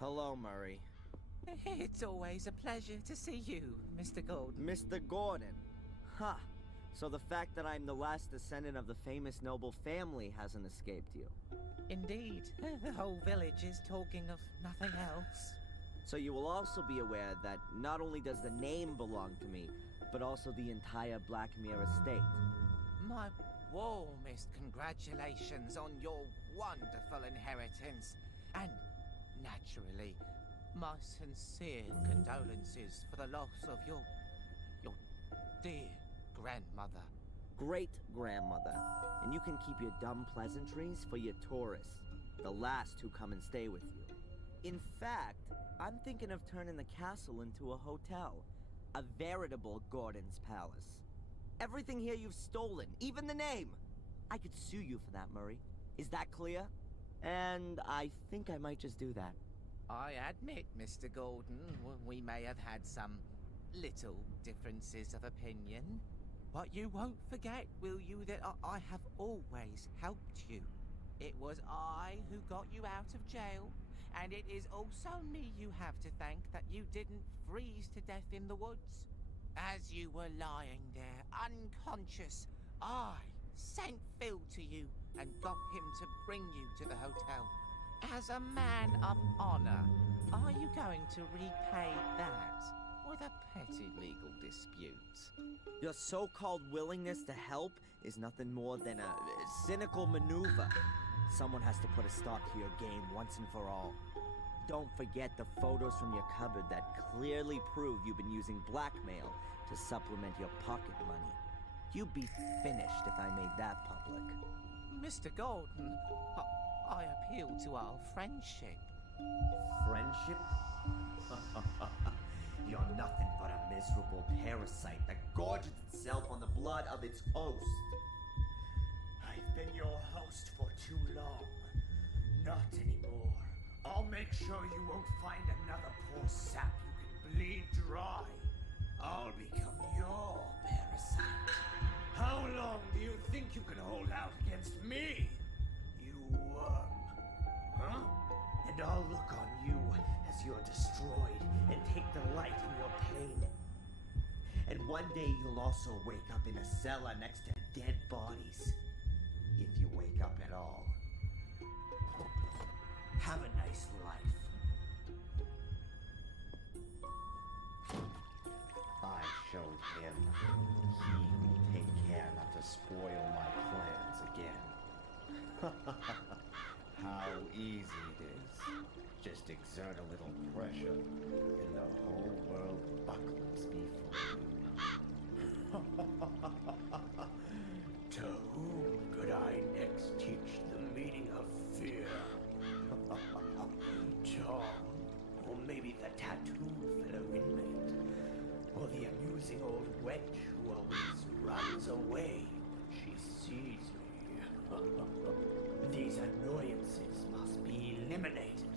Hello, Murray. It's always a pleasure to see you, Mr. Gordon. Mr. Gordon? Ha! So the fact that I'm the last descendant of the famous noble family hasn't escaped you. Indeed. The whole village is talking of nothing else. So you will also be aware that not only does the name belong to me, but also the entire Blackmere estate. My warmest congratulations on your wonderful inheritance. And, naturally, my sincere condolences for the loss of your dear grandmother. Great-grandmother. And you can keep your dumb pleasantries for your tourists, the last who come and stay with you. In fact, I'm thinking of turning the castle into a hotel. A veritable Gordon's Palace. Everything here you've stolen, even the name. I could sue you for that, Murray. Is that clear? And I think I might just do that. I admit, Mr. Gordon, we may have had some little differences of opinion. But you won't forget, will you, that I have always helped you. It was I who got you out of jail, and it is also me you have to thank that you didn't freeze to death in the woods. As you were lying there, unconscious, I sent Phil to you and got him to bring you to the hotel. As a man of honor, are you going to repay that with a petty legal dispute? Your so-called willingness to help is nothing more than a cynical maneuver. Someone has to put a stop to your game once and for all. Don't forget the photos from your cupboard that clearly prove you've been using blackmail to supplement your pocket money. You'd be finished if I made that public. Mr. Gordon, I appeal to our friendship. Friendship? You're nothing but a miserable parasite that gorges itself on the blood of its host. I've been your host for too long. Not anymore. I'll make sure you won't find another poor sap you can bleed dry. I'll become your parasite. How long do you think you can hold out against me, you worm? Huh? And I'll look on you as you're destroyed and take delight in your pain. And one day you'll also wake up in a cellar next to dead bodies. If you wake up at all. Have a nice life. I showed him. He will take care not to spoil my plans again. How easy it is. Just exert a little pressure, and the whole world buckles before you. To whom could I next teach the meaning of fear? Tom, or maybe the tattooed fellow inmate, or the amusing old wench who always runs away when she sees me. These annoyances must be eliminated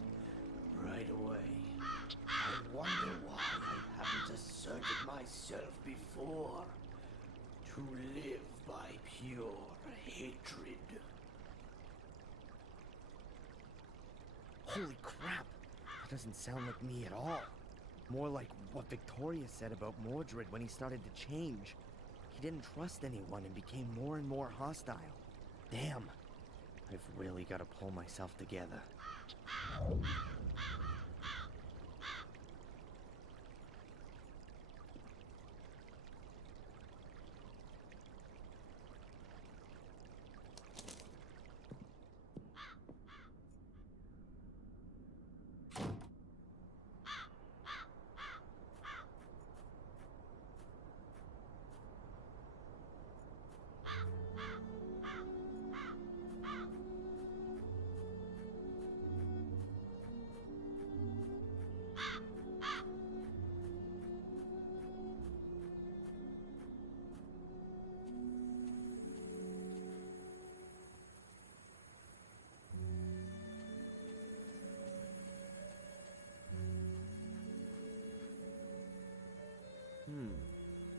right away. I wonder why I haven't asserted myself before. To live by pure hatred. Holy crap! That doesn't sound like me at all. More like what Victoria said about Mordred when he started to change. He didn't trust anyone and became more and more hostile. Damn! I've really got to pull myself together.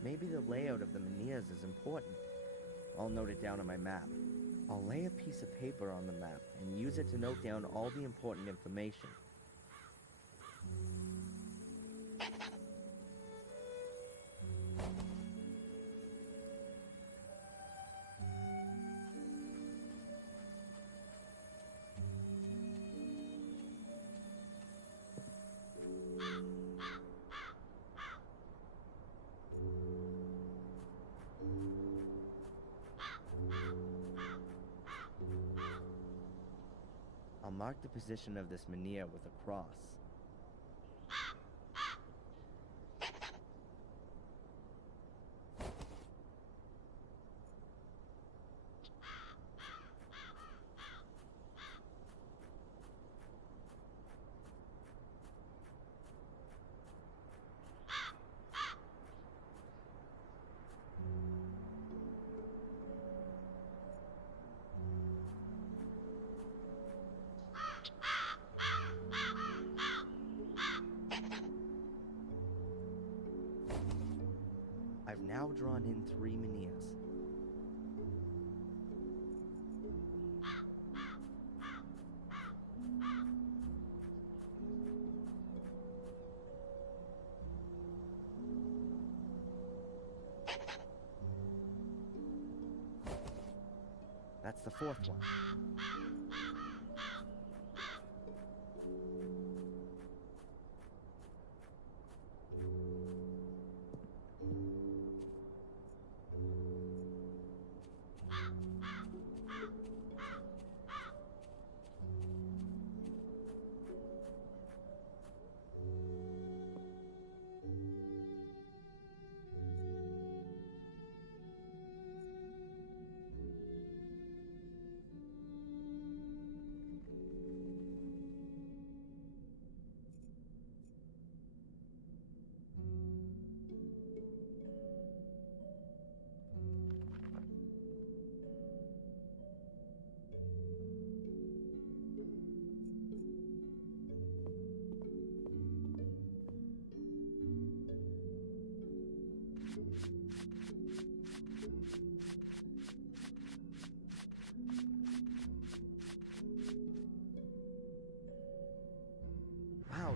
Maybe the layout of the menhirs is important. I'll note it down on my map. I'll lay a piece of paper on the map and use it to note down all the important information. I'll mark the position of this menhir with a cross. I've now drawn in 3 menhirs. That's the 4th one.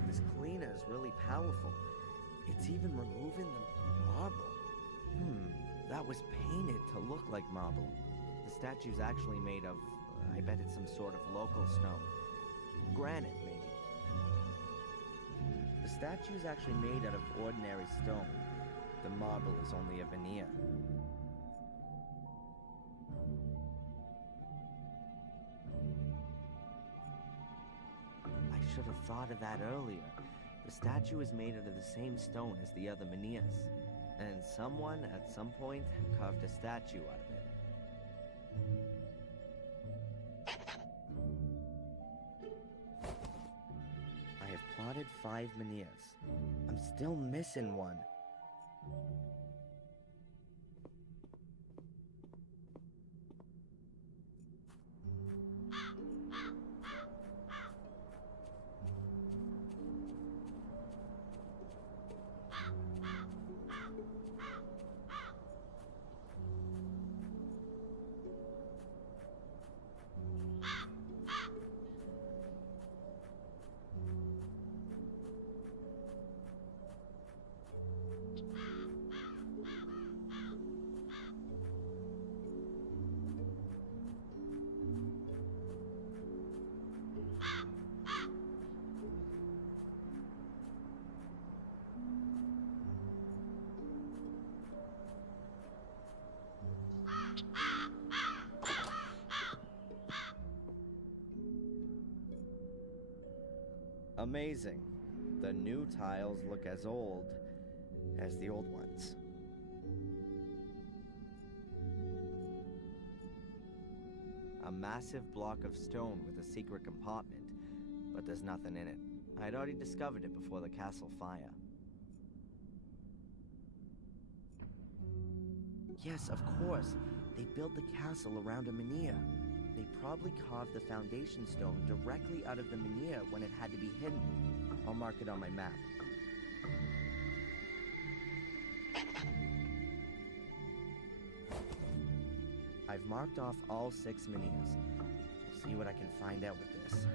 This cleaner is really powerful. It's even removing the marble. That was painted to look like marble. The statue's actually made of, I bet it's some sort of local stone. Granite, maybe. The statue's actually made out of ordinary stone. The marble is only a veneer. I should have thought of that earlier. The statue is made out of the same stone as the other veneers. And someone, at some point, carved a statue out of it. I have plotted 5 veneers. I'm still missing one. Amazing. The new tiles look as old as the old ones. A massive block of stone with a secret compartment, but there's nothing in it. I had already discovered it before the castle fire. Yes, of course. They built the castle around a menhir. They probably carved the foundation stone directly out of the menhir when it had to be hidden. I'll mark it on my map. I've marked off all 6 menhirs. We'll see what I can find out with this.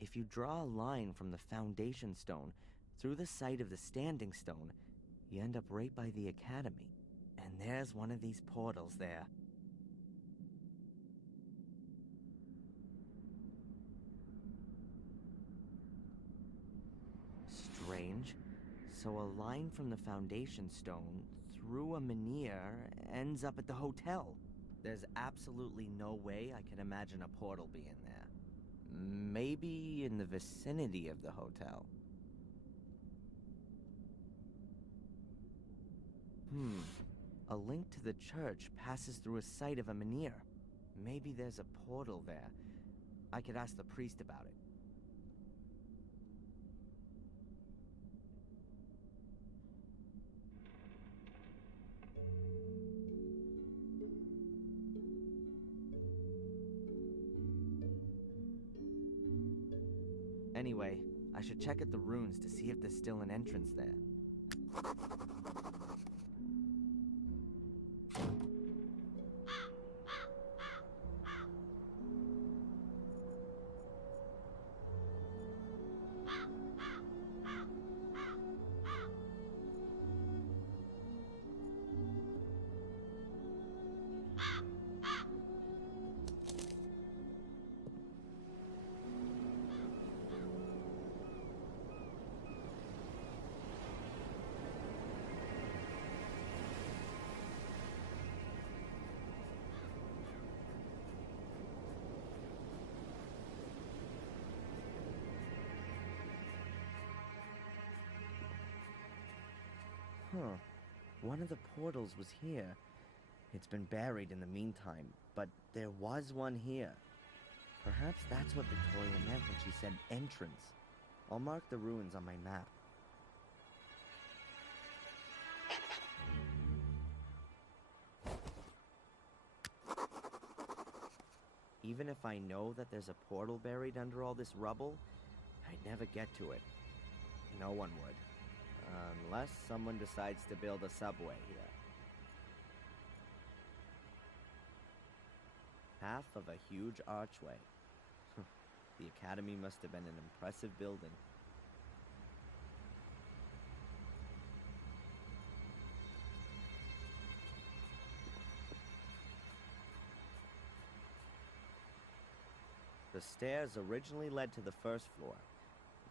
If you draw a line from the foundation stone through the site of the standing stone, you end up right by the academy. And there's one of these portals there. Strange. So a line from the foundation stone through a menhir ends up at the hotel. There's absolutely no way I can imagine a portal being there. Maybe in the vicinity of the hotel. A link to the church passes through a site of a menhir. Maybe there's a portal there. I could ask the priest about it. Anyway, I should check at the ruins to see if there's still an entrance there. One of the portals was here. It's been buried in the meantime, but there was one here. Perhaps that's what Victoria meant when she said entrance. I'll mark the ruins on my map. Even if I know that there's a portal buried under all this rubble, I'd never get to it. No one would. Unless someone decides to build a subway here. Half of a huge archway. The academy must have been an impressive building. The stairs originally led to the first floor.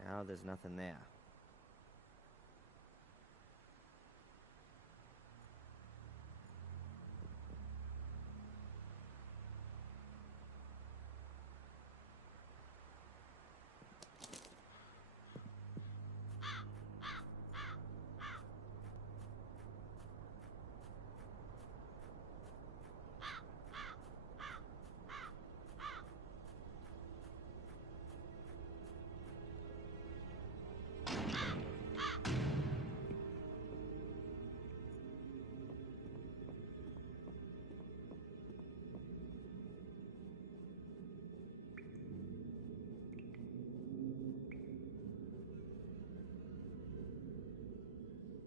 Now there's nothing there.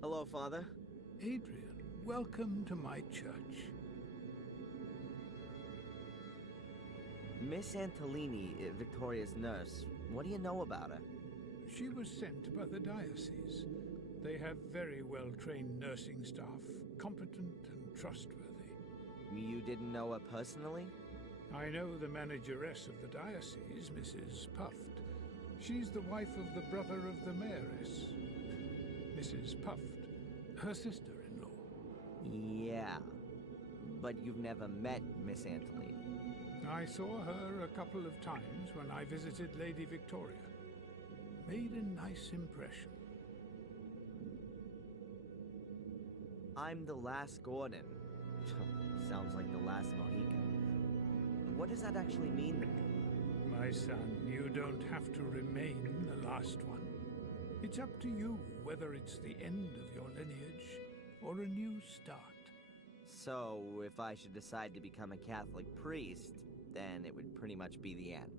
Hello, Father. Adrian, welcome to my church. Miss Antolini, Victoria's nurse, what do you know about her? She was sent by the diocese. They have very well-trained nursing staff, competent and trustworthy. You didn't know her personally? I know the manageress of the diocese, Mrs. Puft. She's the wife of the brother of the mayoress, Mrs. Puft, her sister-in-law. Yeah, but you've never met Miss Antolini. I saw her a couple of times when I visited Lady Victoria. Made a nice impression. I'm the last Gordon. Sounds like the last Mohican. What does that actually mean to me? My son, you don't have to remain the last one. It's up to you whether it's the end of your lineage or a new start. So, if I should decide to become a Catholic priest, then it would pretty much be the end.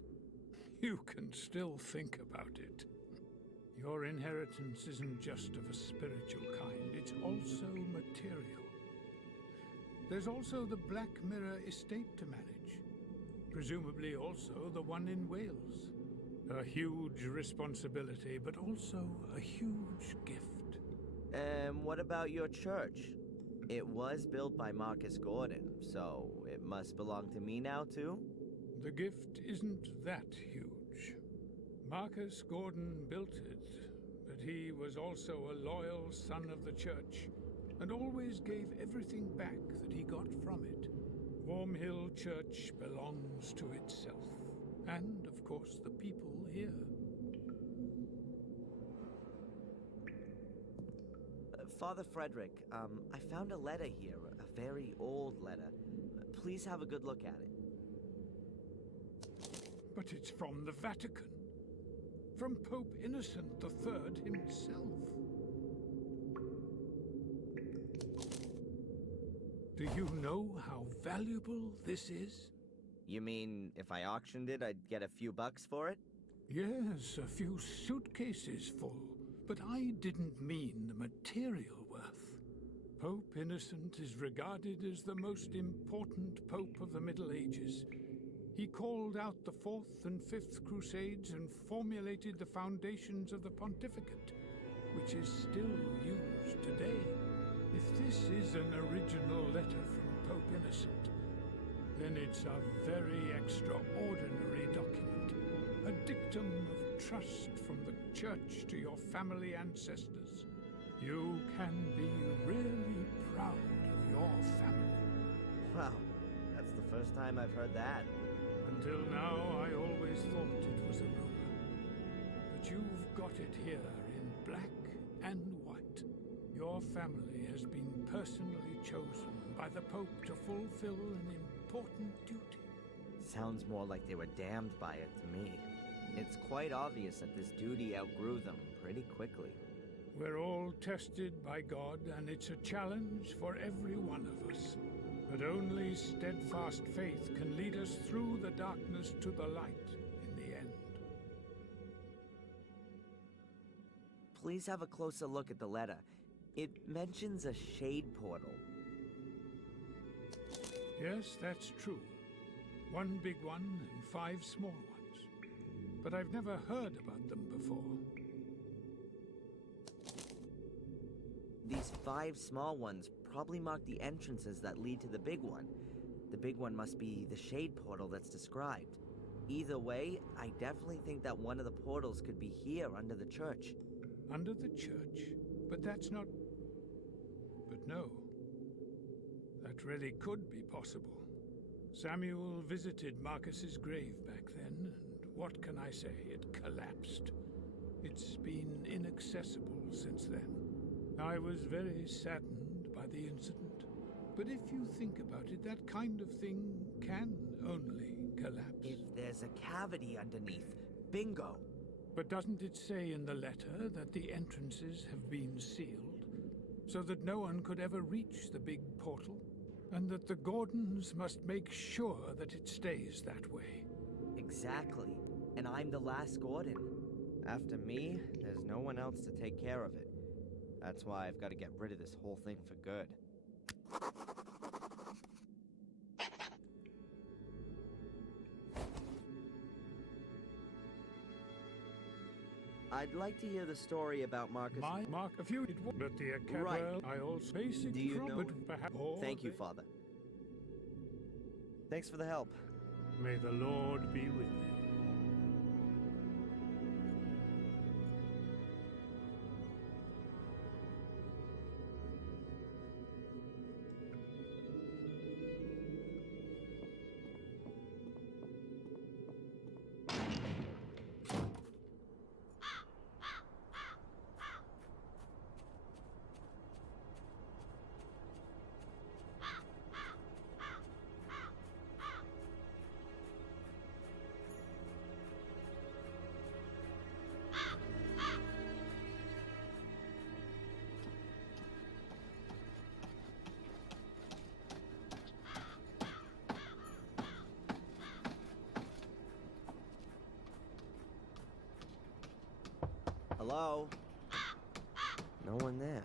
You can still think about it. Your inheritance isn't just of a spiritual kind, it's also material. There's also the Black Mirror estate to manage. Presumably also the one in Wales. A huge responsibility, but also a huge gift. And what about your church? It was built by Marcus Gordon, so it must belong to me now too? The gift isn't that huge. Marcus Gordon built it, but he was also a loyal son of the church, and always gave everything back that he got from it. Wormhill Church belongs to itself, and of course the people here. Father Frederick, I found a letter here, a very old letter. Please have a good look at it. But it's from the Vatican. From Pope Innocent III himself. Do you know how valuable this is? You mean if I auctioned it, I'd get a few bucks for it? Yes, a few suitcases full. But I didn't mean the material worth. Pope Innocent is regarded as the most important pope of the Middle Ages. He called out the Fourth and Fifth Crusades and formulated the foundations of the pontificate, which is still used today. If this is an original letter from Pope Innocent, then it's a very extraordinary document. A dictum of trust from the Church to your family ancestors. You can be really proud of your family. Wow, that's the first time I've heard that. Until now, I always thought it was a rumor. But you've got it here in black and white. Your Your family has been personally chosen by the Pope to fulfill an important duty. Sounds more like they were damned by it to me. It's quite obvious that this duty outgrew them pretty quickly. We're all tested by God, and it's a challenge for every one of us. But only steadfast faith can lead us through the darkness to the light in the end. Please have a closer look at the letter. It mentions a shade portal. Yes, that's true. One big one and 5 small ones. But I've never heard about them before. These 5 small ones probably mark the entrances that lead to the big one. The big one must be the shade portal that's described. Either way, I definitely think that one of the portals could be here under the church. Under the church? But that's not... But no. That really could be possible. Samuel visited Marcus's grave back then, and what can I say? It collapsed. It's been inaccessible since then. I was very saddened by the incident. But if you think about it, that kind of thing can only collapse. If there's a cavity underneath, bingo! But doesn't it say in the letter that the entrances have been sealed, so that no one could ever reach the big portal? And that the Gordons must make sure that it stays that way. Exactly. And I'm the last Gordon. After me, there's no one else to take care of it. That's why I've got to get rid of this whole thing for good. I'd like to hear the story about Marcus. But the academy, Right. I also basic Do you from know it, it? perhaps. Thank you, Father. Thanks for the help. May the Lord be with you. Hello? No one there.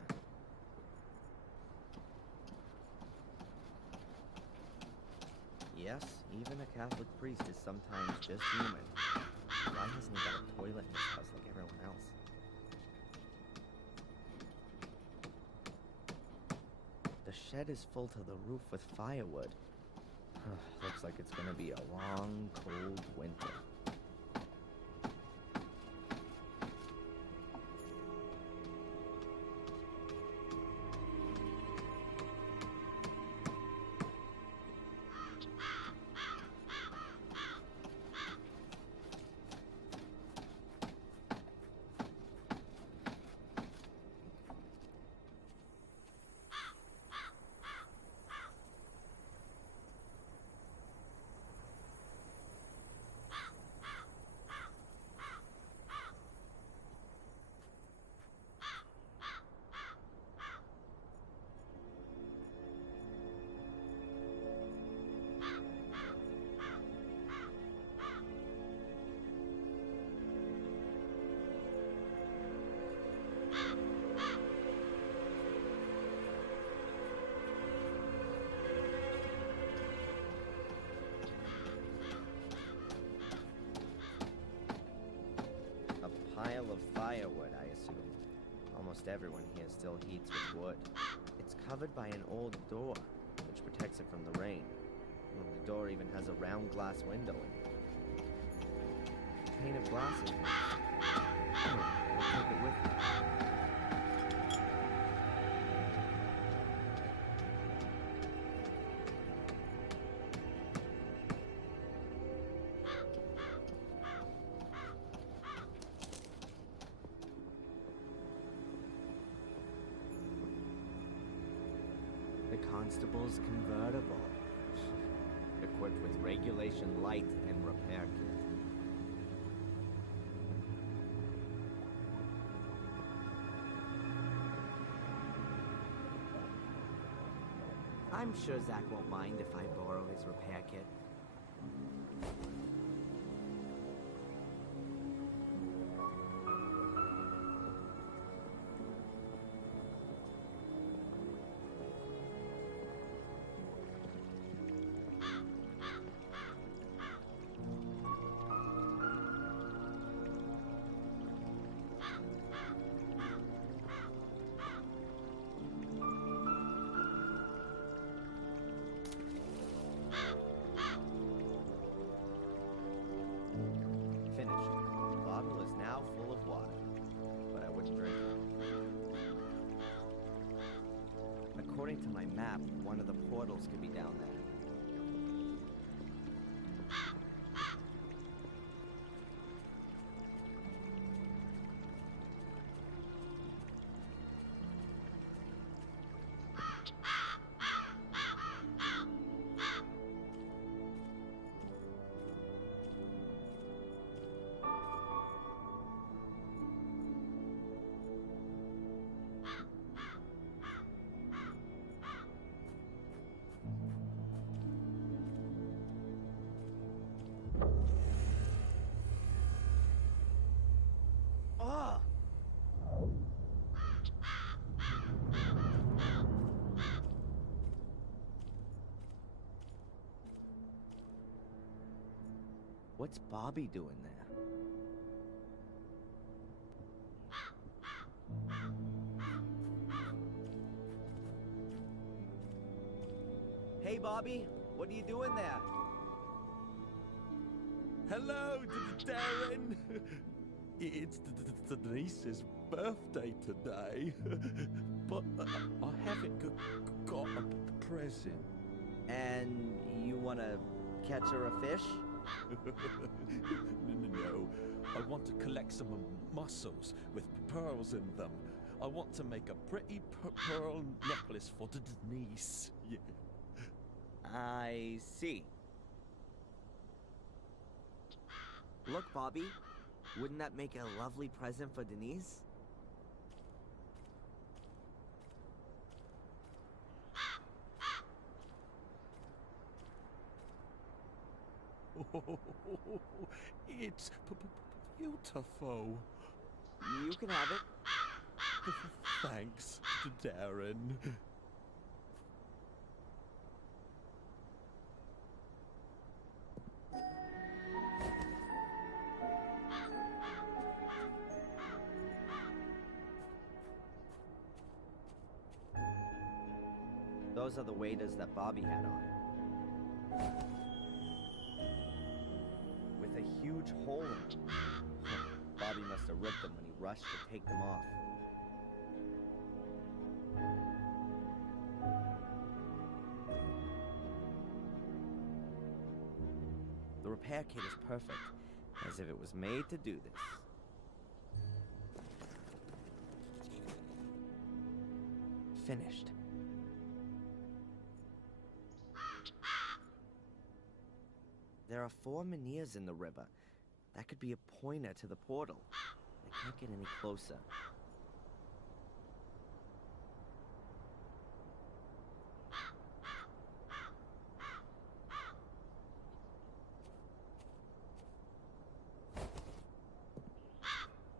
Yes, even a Catholic priest is sometimes just human. Why hasn't he got a toilet in his house like everyone else? The shed is full to the roof with firewood. Looks like it's gonna be a long, cold winter. Pile of firewood, I assume. Almost everyone here still heats with wood. It's covered by an old door, which protects it from the rain. The door even has a round glass window in it. A pane of glass is nice. I'll take it with me. constable's convertible. Equipped with regulation light and repair kit. I'm sure Zach won't mind if I borrow his repair kit. According to my map, one of the portals could be down there. What's Bobby doing there? Hey, Bobby, what are you doing there? Hello, Darren. It's Denise's birthday today, but I haven't got a present. And you want to catch her a fish? No, I want to collect some mussels with pearls in them. I want to make a pretty pearl necklace for Denise. Yeah. I see. Look, Bobby, wouldn't that make a lovely present for Denise? Oh, it's beautiful. You can have it. Thanks, Darren. Those are the waders that Bobby had on. With a huge hole in them. Bobby must have ripped them when he rushed to take them off. The repair kit is perfect, as if it was made to do this. Finished. There are 4 Menhirs in the river. That could be a pointer to the portal. I can't get any closer.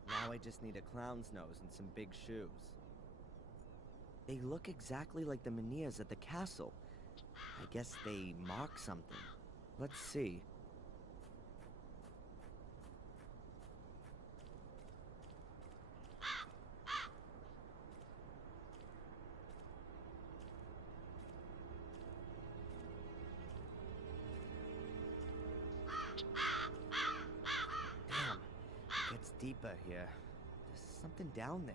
Now I just need a clown's nose and some big shoes. They look exactly like the Menhirs at the castle. I guess they mark something. Let's see. Damn, it gets deeper here. There's something down there.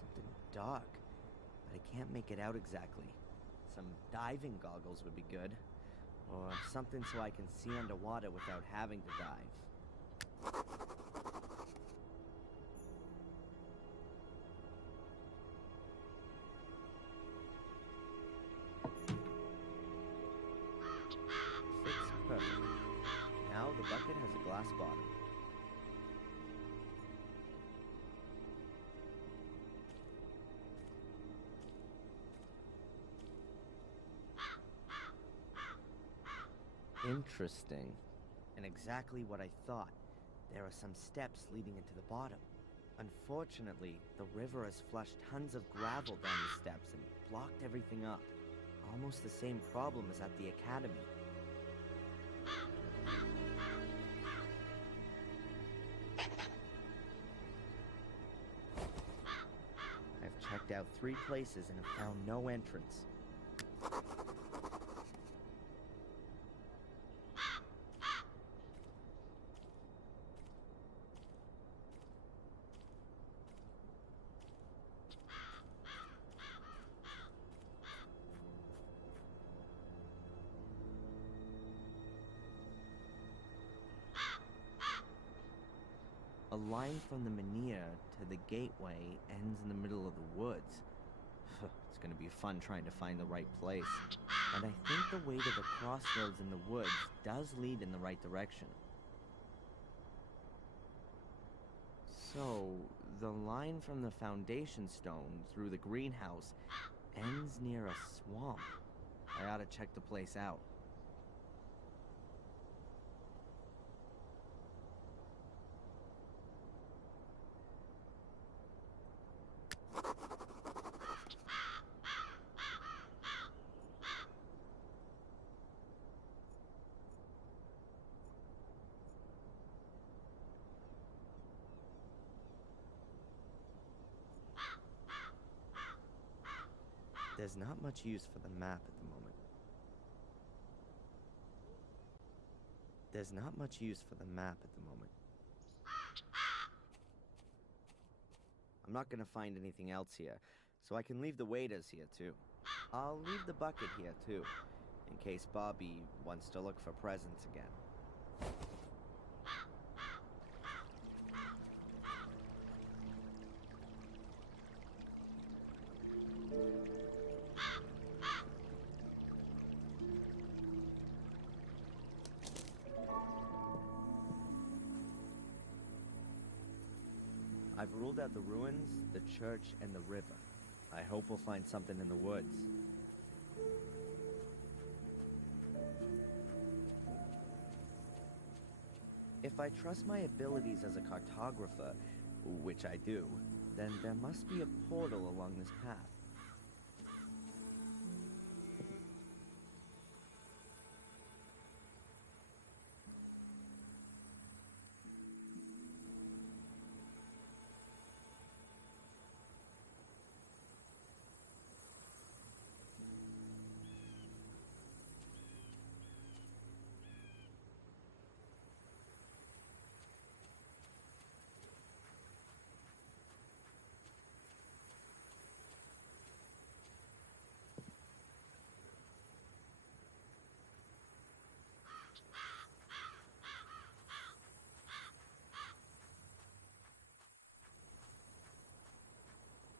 Something dark. But I can't make it out exactly. Some diving goggles would be good. Or something so I can see underwater without having to dive. Interesting. And exactly what I thought. There are some steps leading into the bottom. Unfortunately, the river has flushed tons of gravel down the steps and blocked everything up. Almost the same problem as at the academy. I've checked out 3 places and have found no entrance. A line from the menhir to the gateway ends in the middle of the woods. It's gonna be fun trying to find the right place. And I think the way to the crossroads in the woods does lead in the right direction. So, the line from the foundation stone through the greenhouse ends near a swamp. I ought to check the place out. There's not much use for the map at the moment. There's not much use for the map at the moment. I'm not gonna find anything else here, so I can leave the waiters here too. I'll leave the bucket here too, in case Bobby wants to look for presents again. I've ruled out the ruins, the church, and the river. I hope we'll find something in the woods. If I trust my abilities as a cartographer, which I do, then there must be a portal along this path.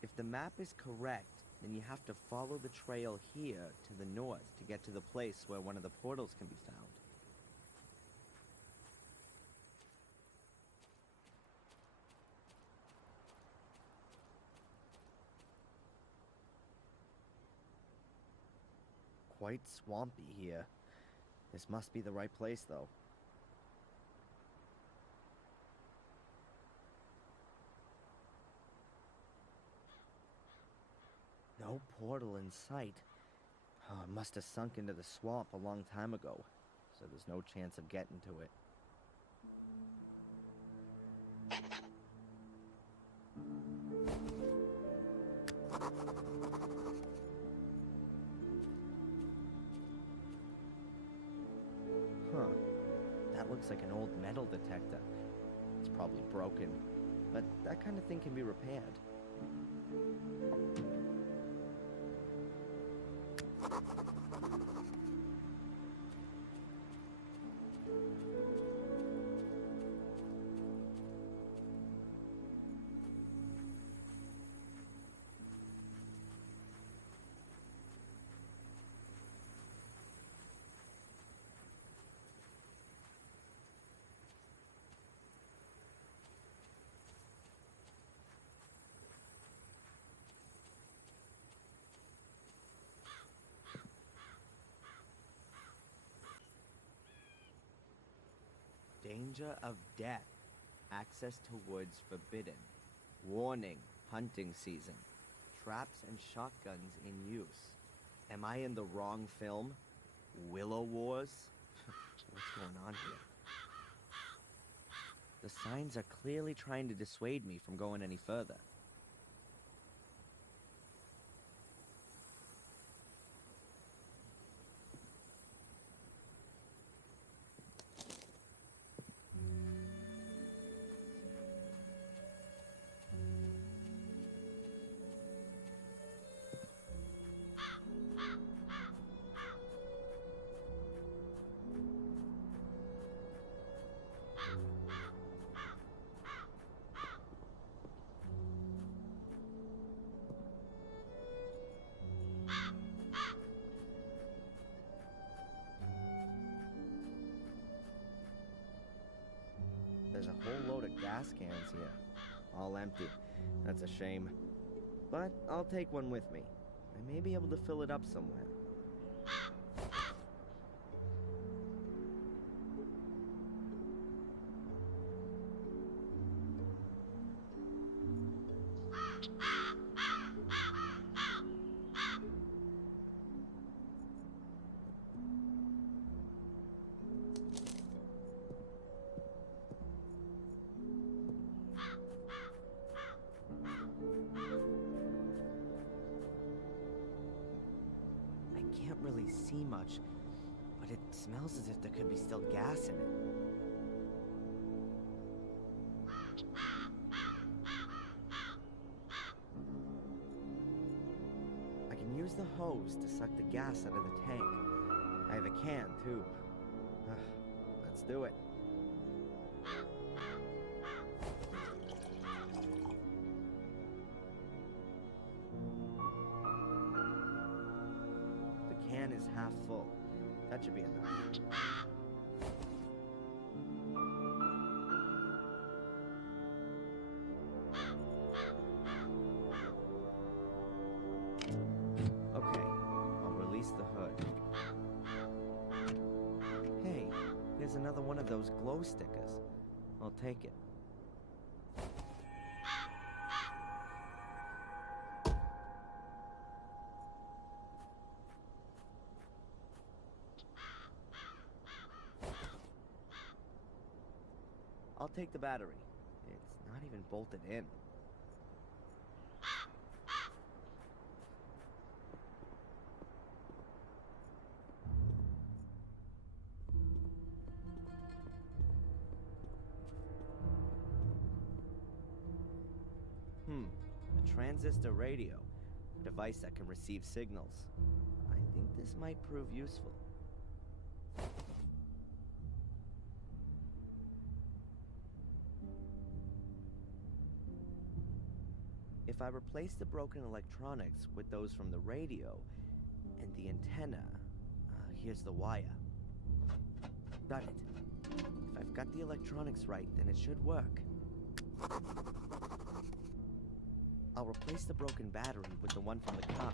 If the map is correct, then you have to follow the trail here to the north to get to the place where one of the portals can be found. Quite swampy here. This must be the right place, though. No portal in sight. Oh, it must have sunk into the swamp a long time ago, so there's no chance of getting to it. Huh. That looks like an old metal detector. It's probably broken, but that kind of thing can be repaired. Danger of death. Access to woods forbidden. Warning, hunting season. Traps and shotguns in use. Am I in the wrong film? Willow Wars? What's going on here? The signs are clearly trying to dissuade me from going any further. There's a whole load of gas cans here. All empty. That's a shame. But I'll take one with me. I may be able to fill it up somewhere. Really see much, but it smells as if there could be still gas in it. I can use the hose to suck the gas out of the tank. I have a can, too. Let's do it. Can is half full. That should be enough. Okay, I'll release the hood. Hey, here's another one of those glow stickers. I'll take it. I'll take the battery. It's not even bolted in. A transistor radio. A device that can receive signals. I think this might prove useful. If I replace the broken electronics with those from the radio and the antenna, here's the wire. Got it. If I've got the electronics right, then it should work. I'll replace the broken battery with the one from the car.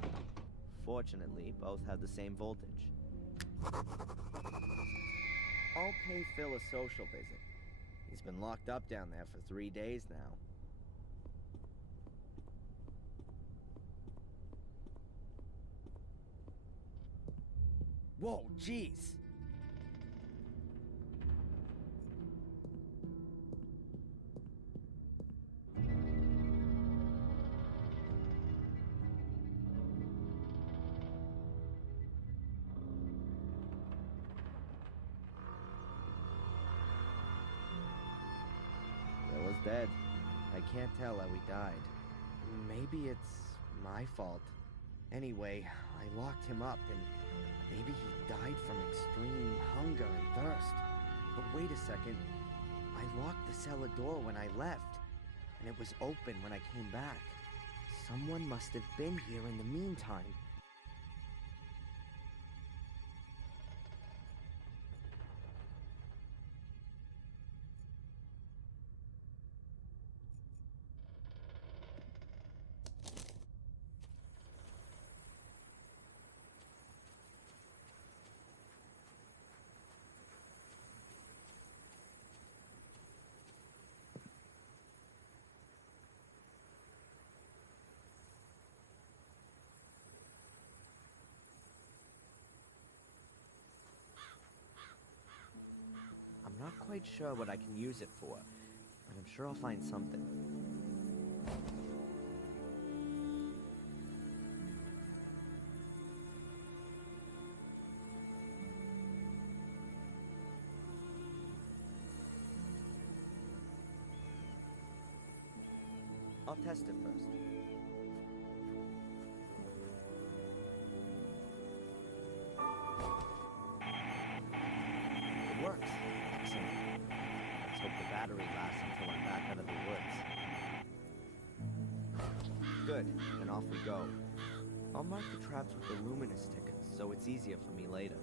Fortunately, both have the same voltage. I'll pay Phil a social visit. He's been locked up down there for 3 days now. Whoa, jeez! Bill is dead. I can't tell how he died. Maybe it's my fault. Anyway, I locked him up and maybe he died from extreme hunger and thirst. But wait a second. I locked the cellar door when I left, and it was open when I came back. Someone must have been here in the meantime. quite sure what I can use it for, but I'm sure I'll find something. I'll test it first. It works. Excellent. Let's hope the battery lasts until I'm back out of the woods. Good. Then off we go. I'll mark the traps with the luminous stick, so it's easier for me later.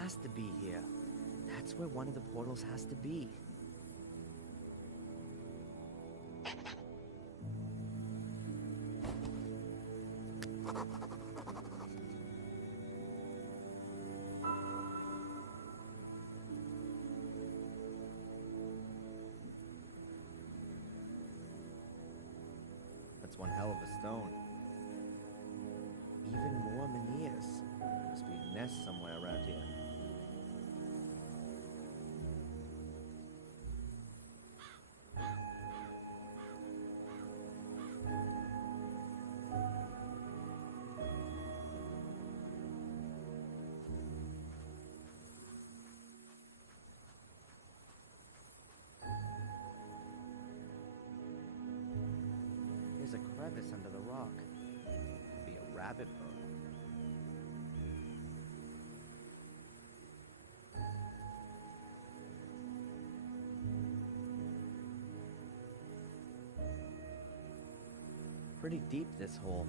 Has to be here. That's where one of the portals has to be. That's one hell of a stone. Even more menhirs. Must be a nest somewhere around here. There's a crevice under the rock. Could be a rabbit burrow. Pretty deep, this hole.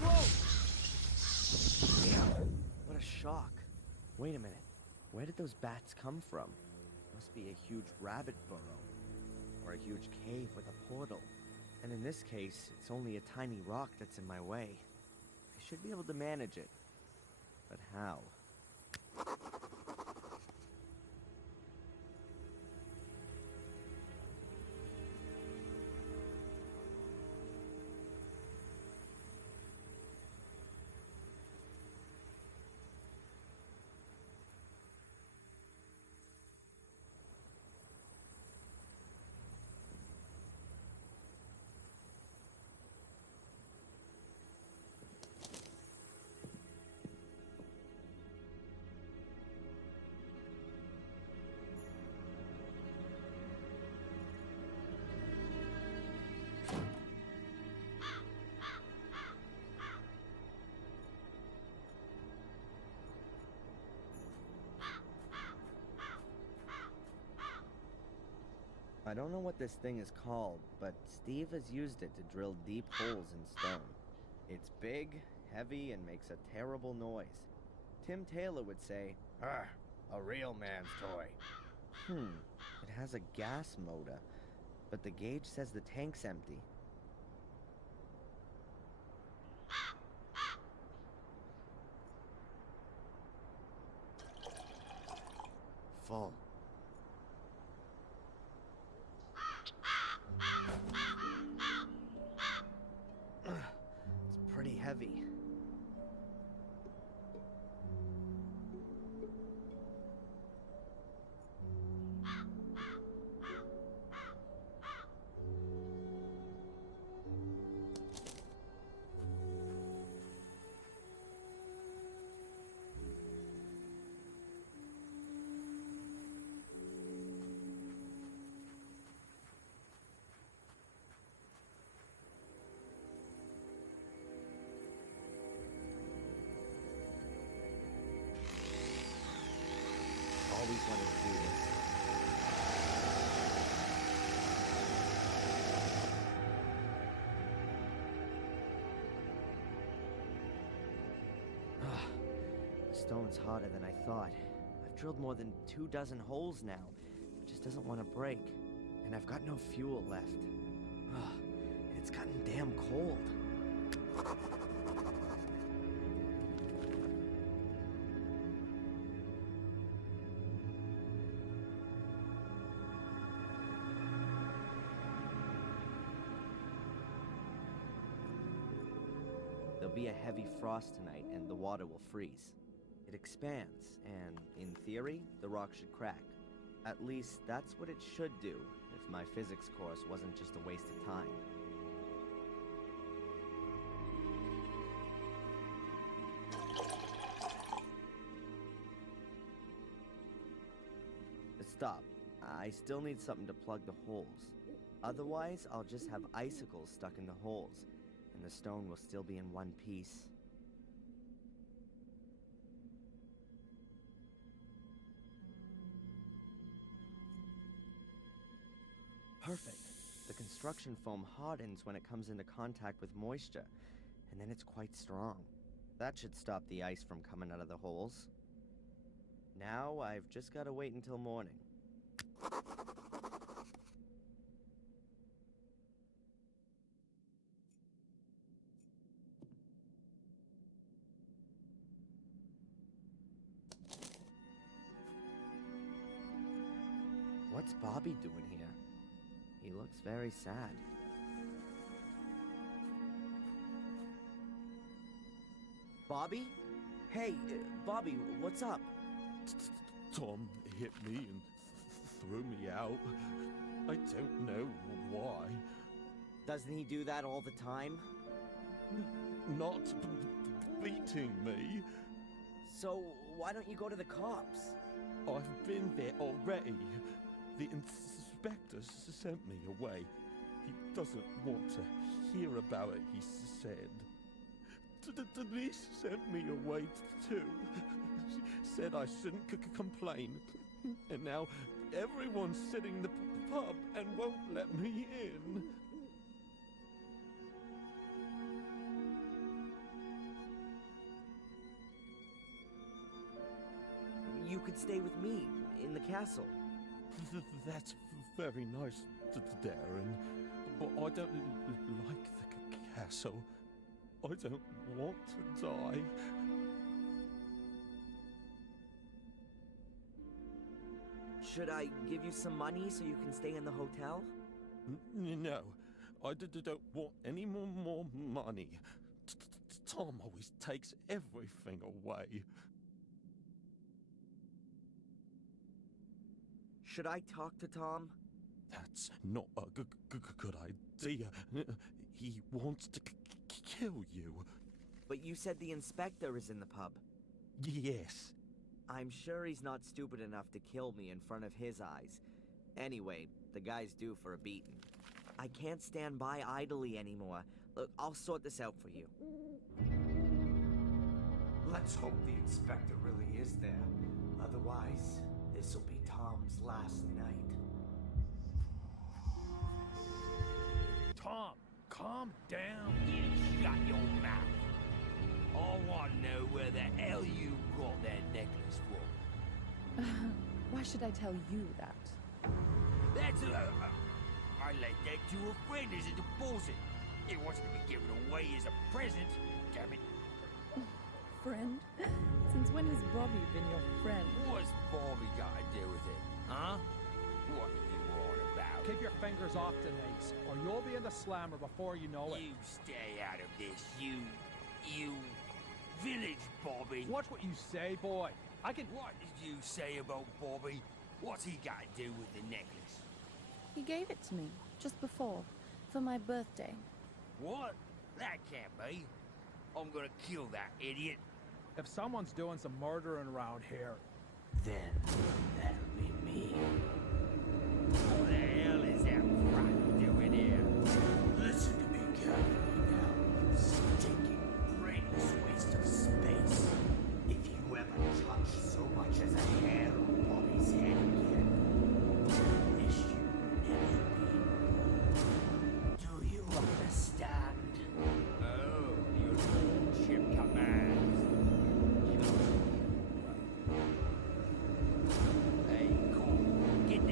Whoa! Damn, what a shock. Wait a minute. Where did those bats come from? Must be a huge rabbit burrow. Or a huge cave with a portal. And in this case, it's only a tiny rock that's in my way. I should be able to manage it. But how? I don't know what this thing is called, but Steve has used it to drill deep holes in stone. It's big, heavy, and makes a terrible noise. Tim Taylor would say, a real man's toy. It has a gas motor, but the gauge says the tank's empty. Full. It's pretty heavy. Always wanted to do this. The stone's harder than I thought. I've drilled more than 24 holes now. It just doesn't want to break. And I've got no fuel left. It's gotten damn cold. be a heavy frost tonight and the water will freeze. It expands, and in theory, the rock should crack. At least that's what it should do if my physics course wasn't just a waste of time. Stop. I still need something to plug the holes. Otherwise, I'll just have icicles stuck in the holes, and the stone will still be in one piece. Perfect. The construction foam hardens when it comes into contact with moisture, and then it's quite strong. That should stop the ice from coming out of the holes. Now I've just got to wait until morning. What's Bobby doing here? He looks very sad. Bobby? Hey, Bobby, what's up? Tom hit me and threw me out. I don't know why. Doesn't he do that all the time? Not beating me. So, why don't you go to the cops? I've been there already. The inspector sent me away. He doesn't want to hear about it, he said. Denise sent me away too. She said I shouldn't complain. And now everyone's sitting in the pub and won't let me in. You could stay with me in the castle. That's very nice, Darren. But I don't like the castle. I don't want to die. Should I give you some money so you can stay in the hotel? No, I don't want any more money. Tom always takes everything away. Should I talk to Tom? That's not a good idea. He wants to kill you. But you said the inspector is in the pub. Yes. I'm sure he's not stupid enough to kill me in front of his eyes. Anyway, the guy's due for a beating. I can't stand by idly anymore. Look, I'll sort this out for you. Let's hope the inspector really is there. Otherwise, this'll be Tom's last night. Tom, calm down. You shut your mouth. I want to know where the hell you got that necklace from. Why should I tell you that? That's I lent that to a friend as a deposit. It wasn't to be given away as a present. Damn it. Friend? Since when has Bobby been your friend? What's Bobby got to do with it? Huh? What are you on about? Keep your fingers off Denise, or you'll be in the slammer before you know it. You stay out of this, you village Bobby. Watch what you say, boy. I can... What did you say about Bobby? What's he got to do with the necklace? He gave it to me, just before, for my birthday. What? That can't be. I'm gonna kill that idiot. If someone's doing some murdering around here... Then, that'll be me. What the hell is that brat doing here? Listen to me carefully now. Stinking, brainless waste of space. If you ever touch so much as a hair on Bobby's head again, this should never be. Do you understand? Oh, your ship commands. Hey, cool. Get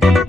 Bye.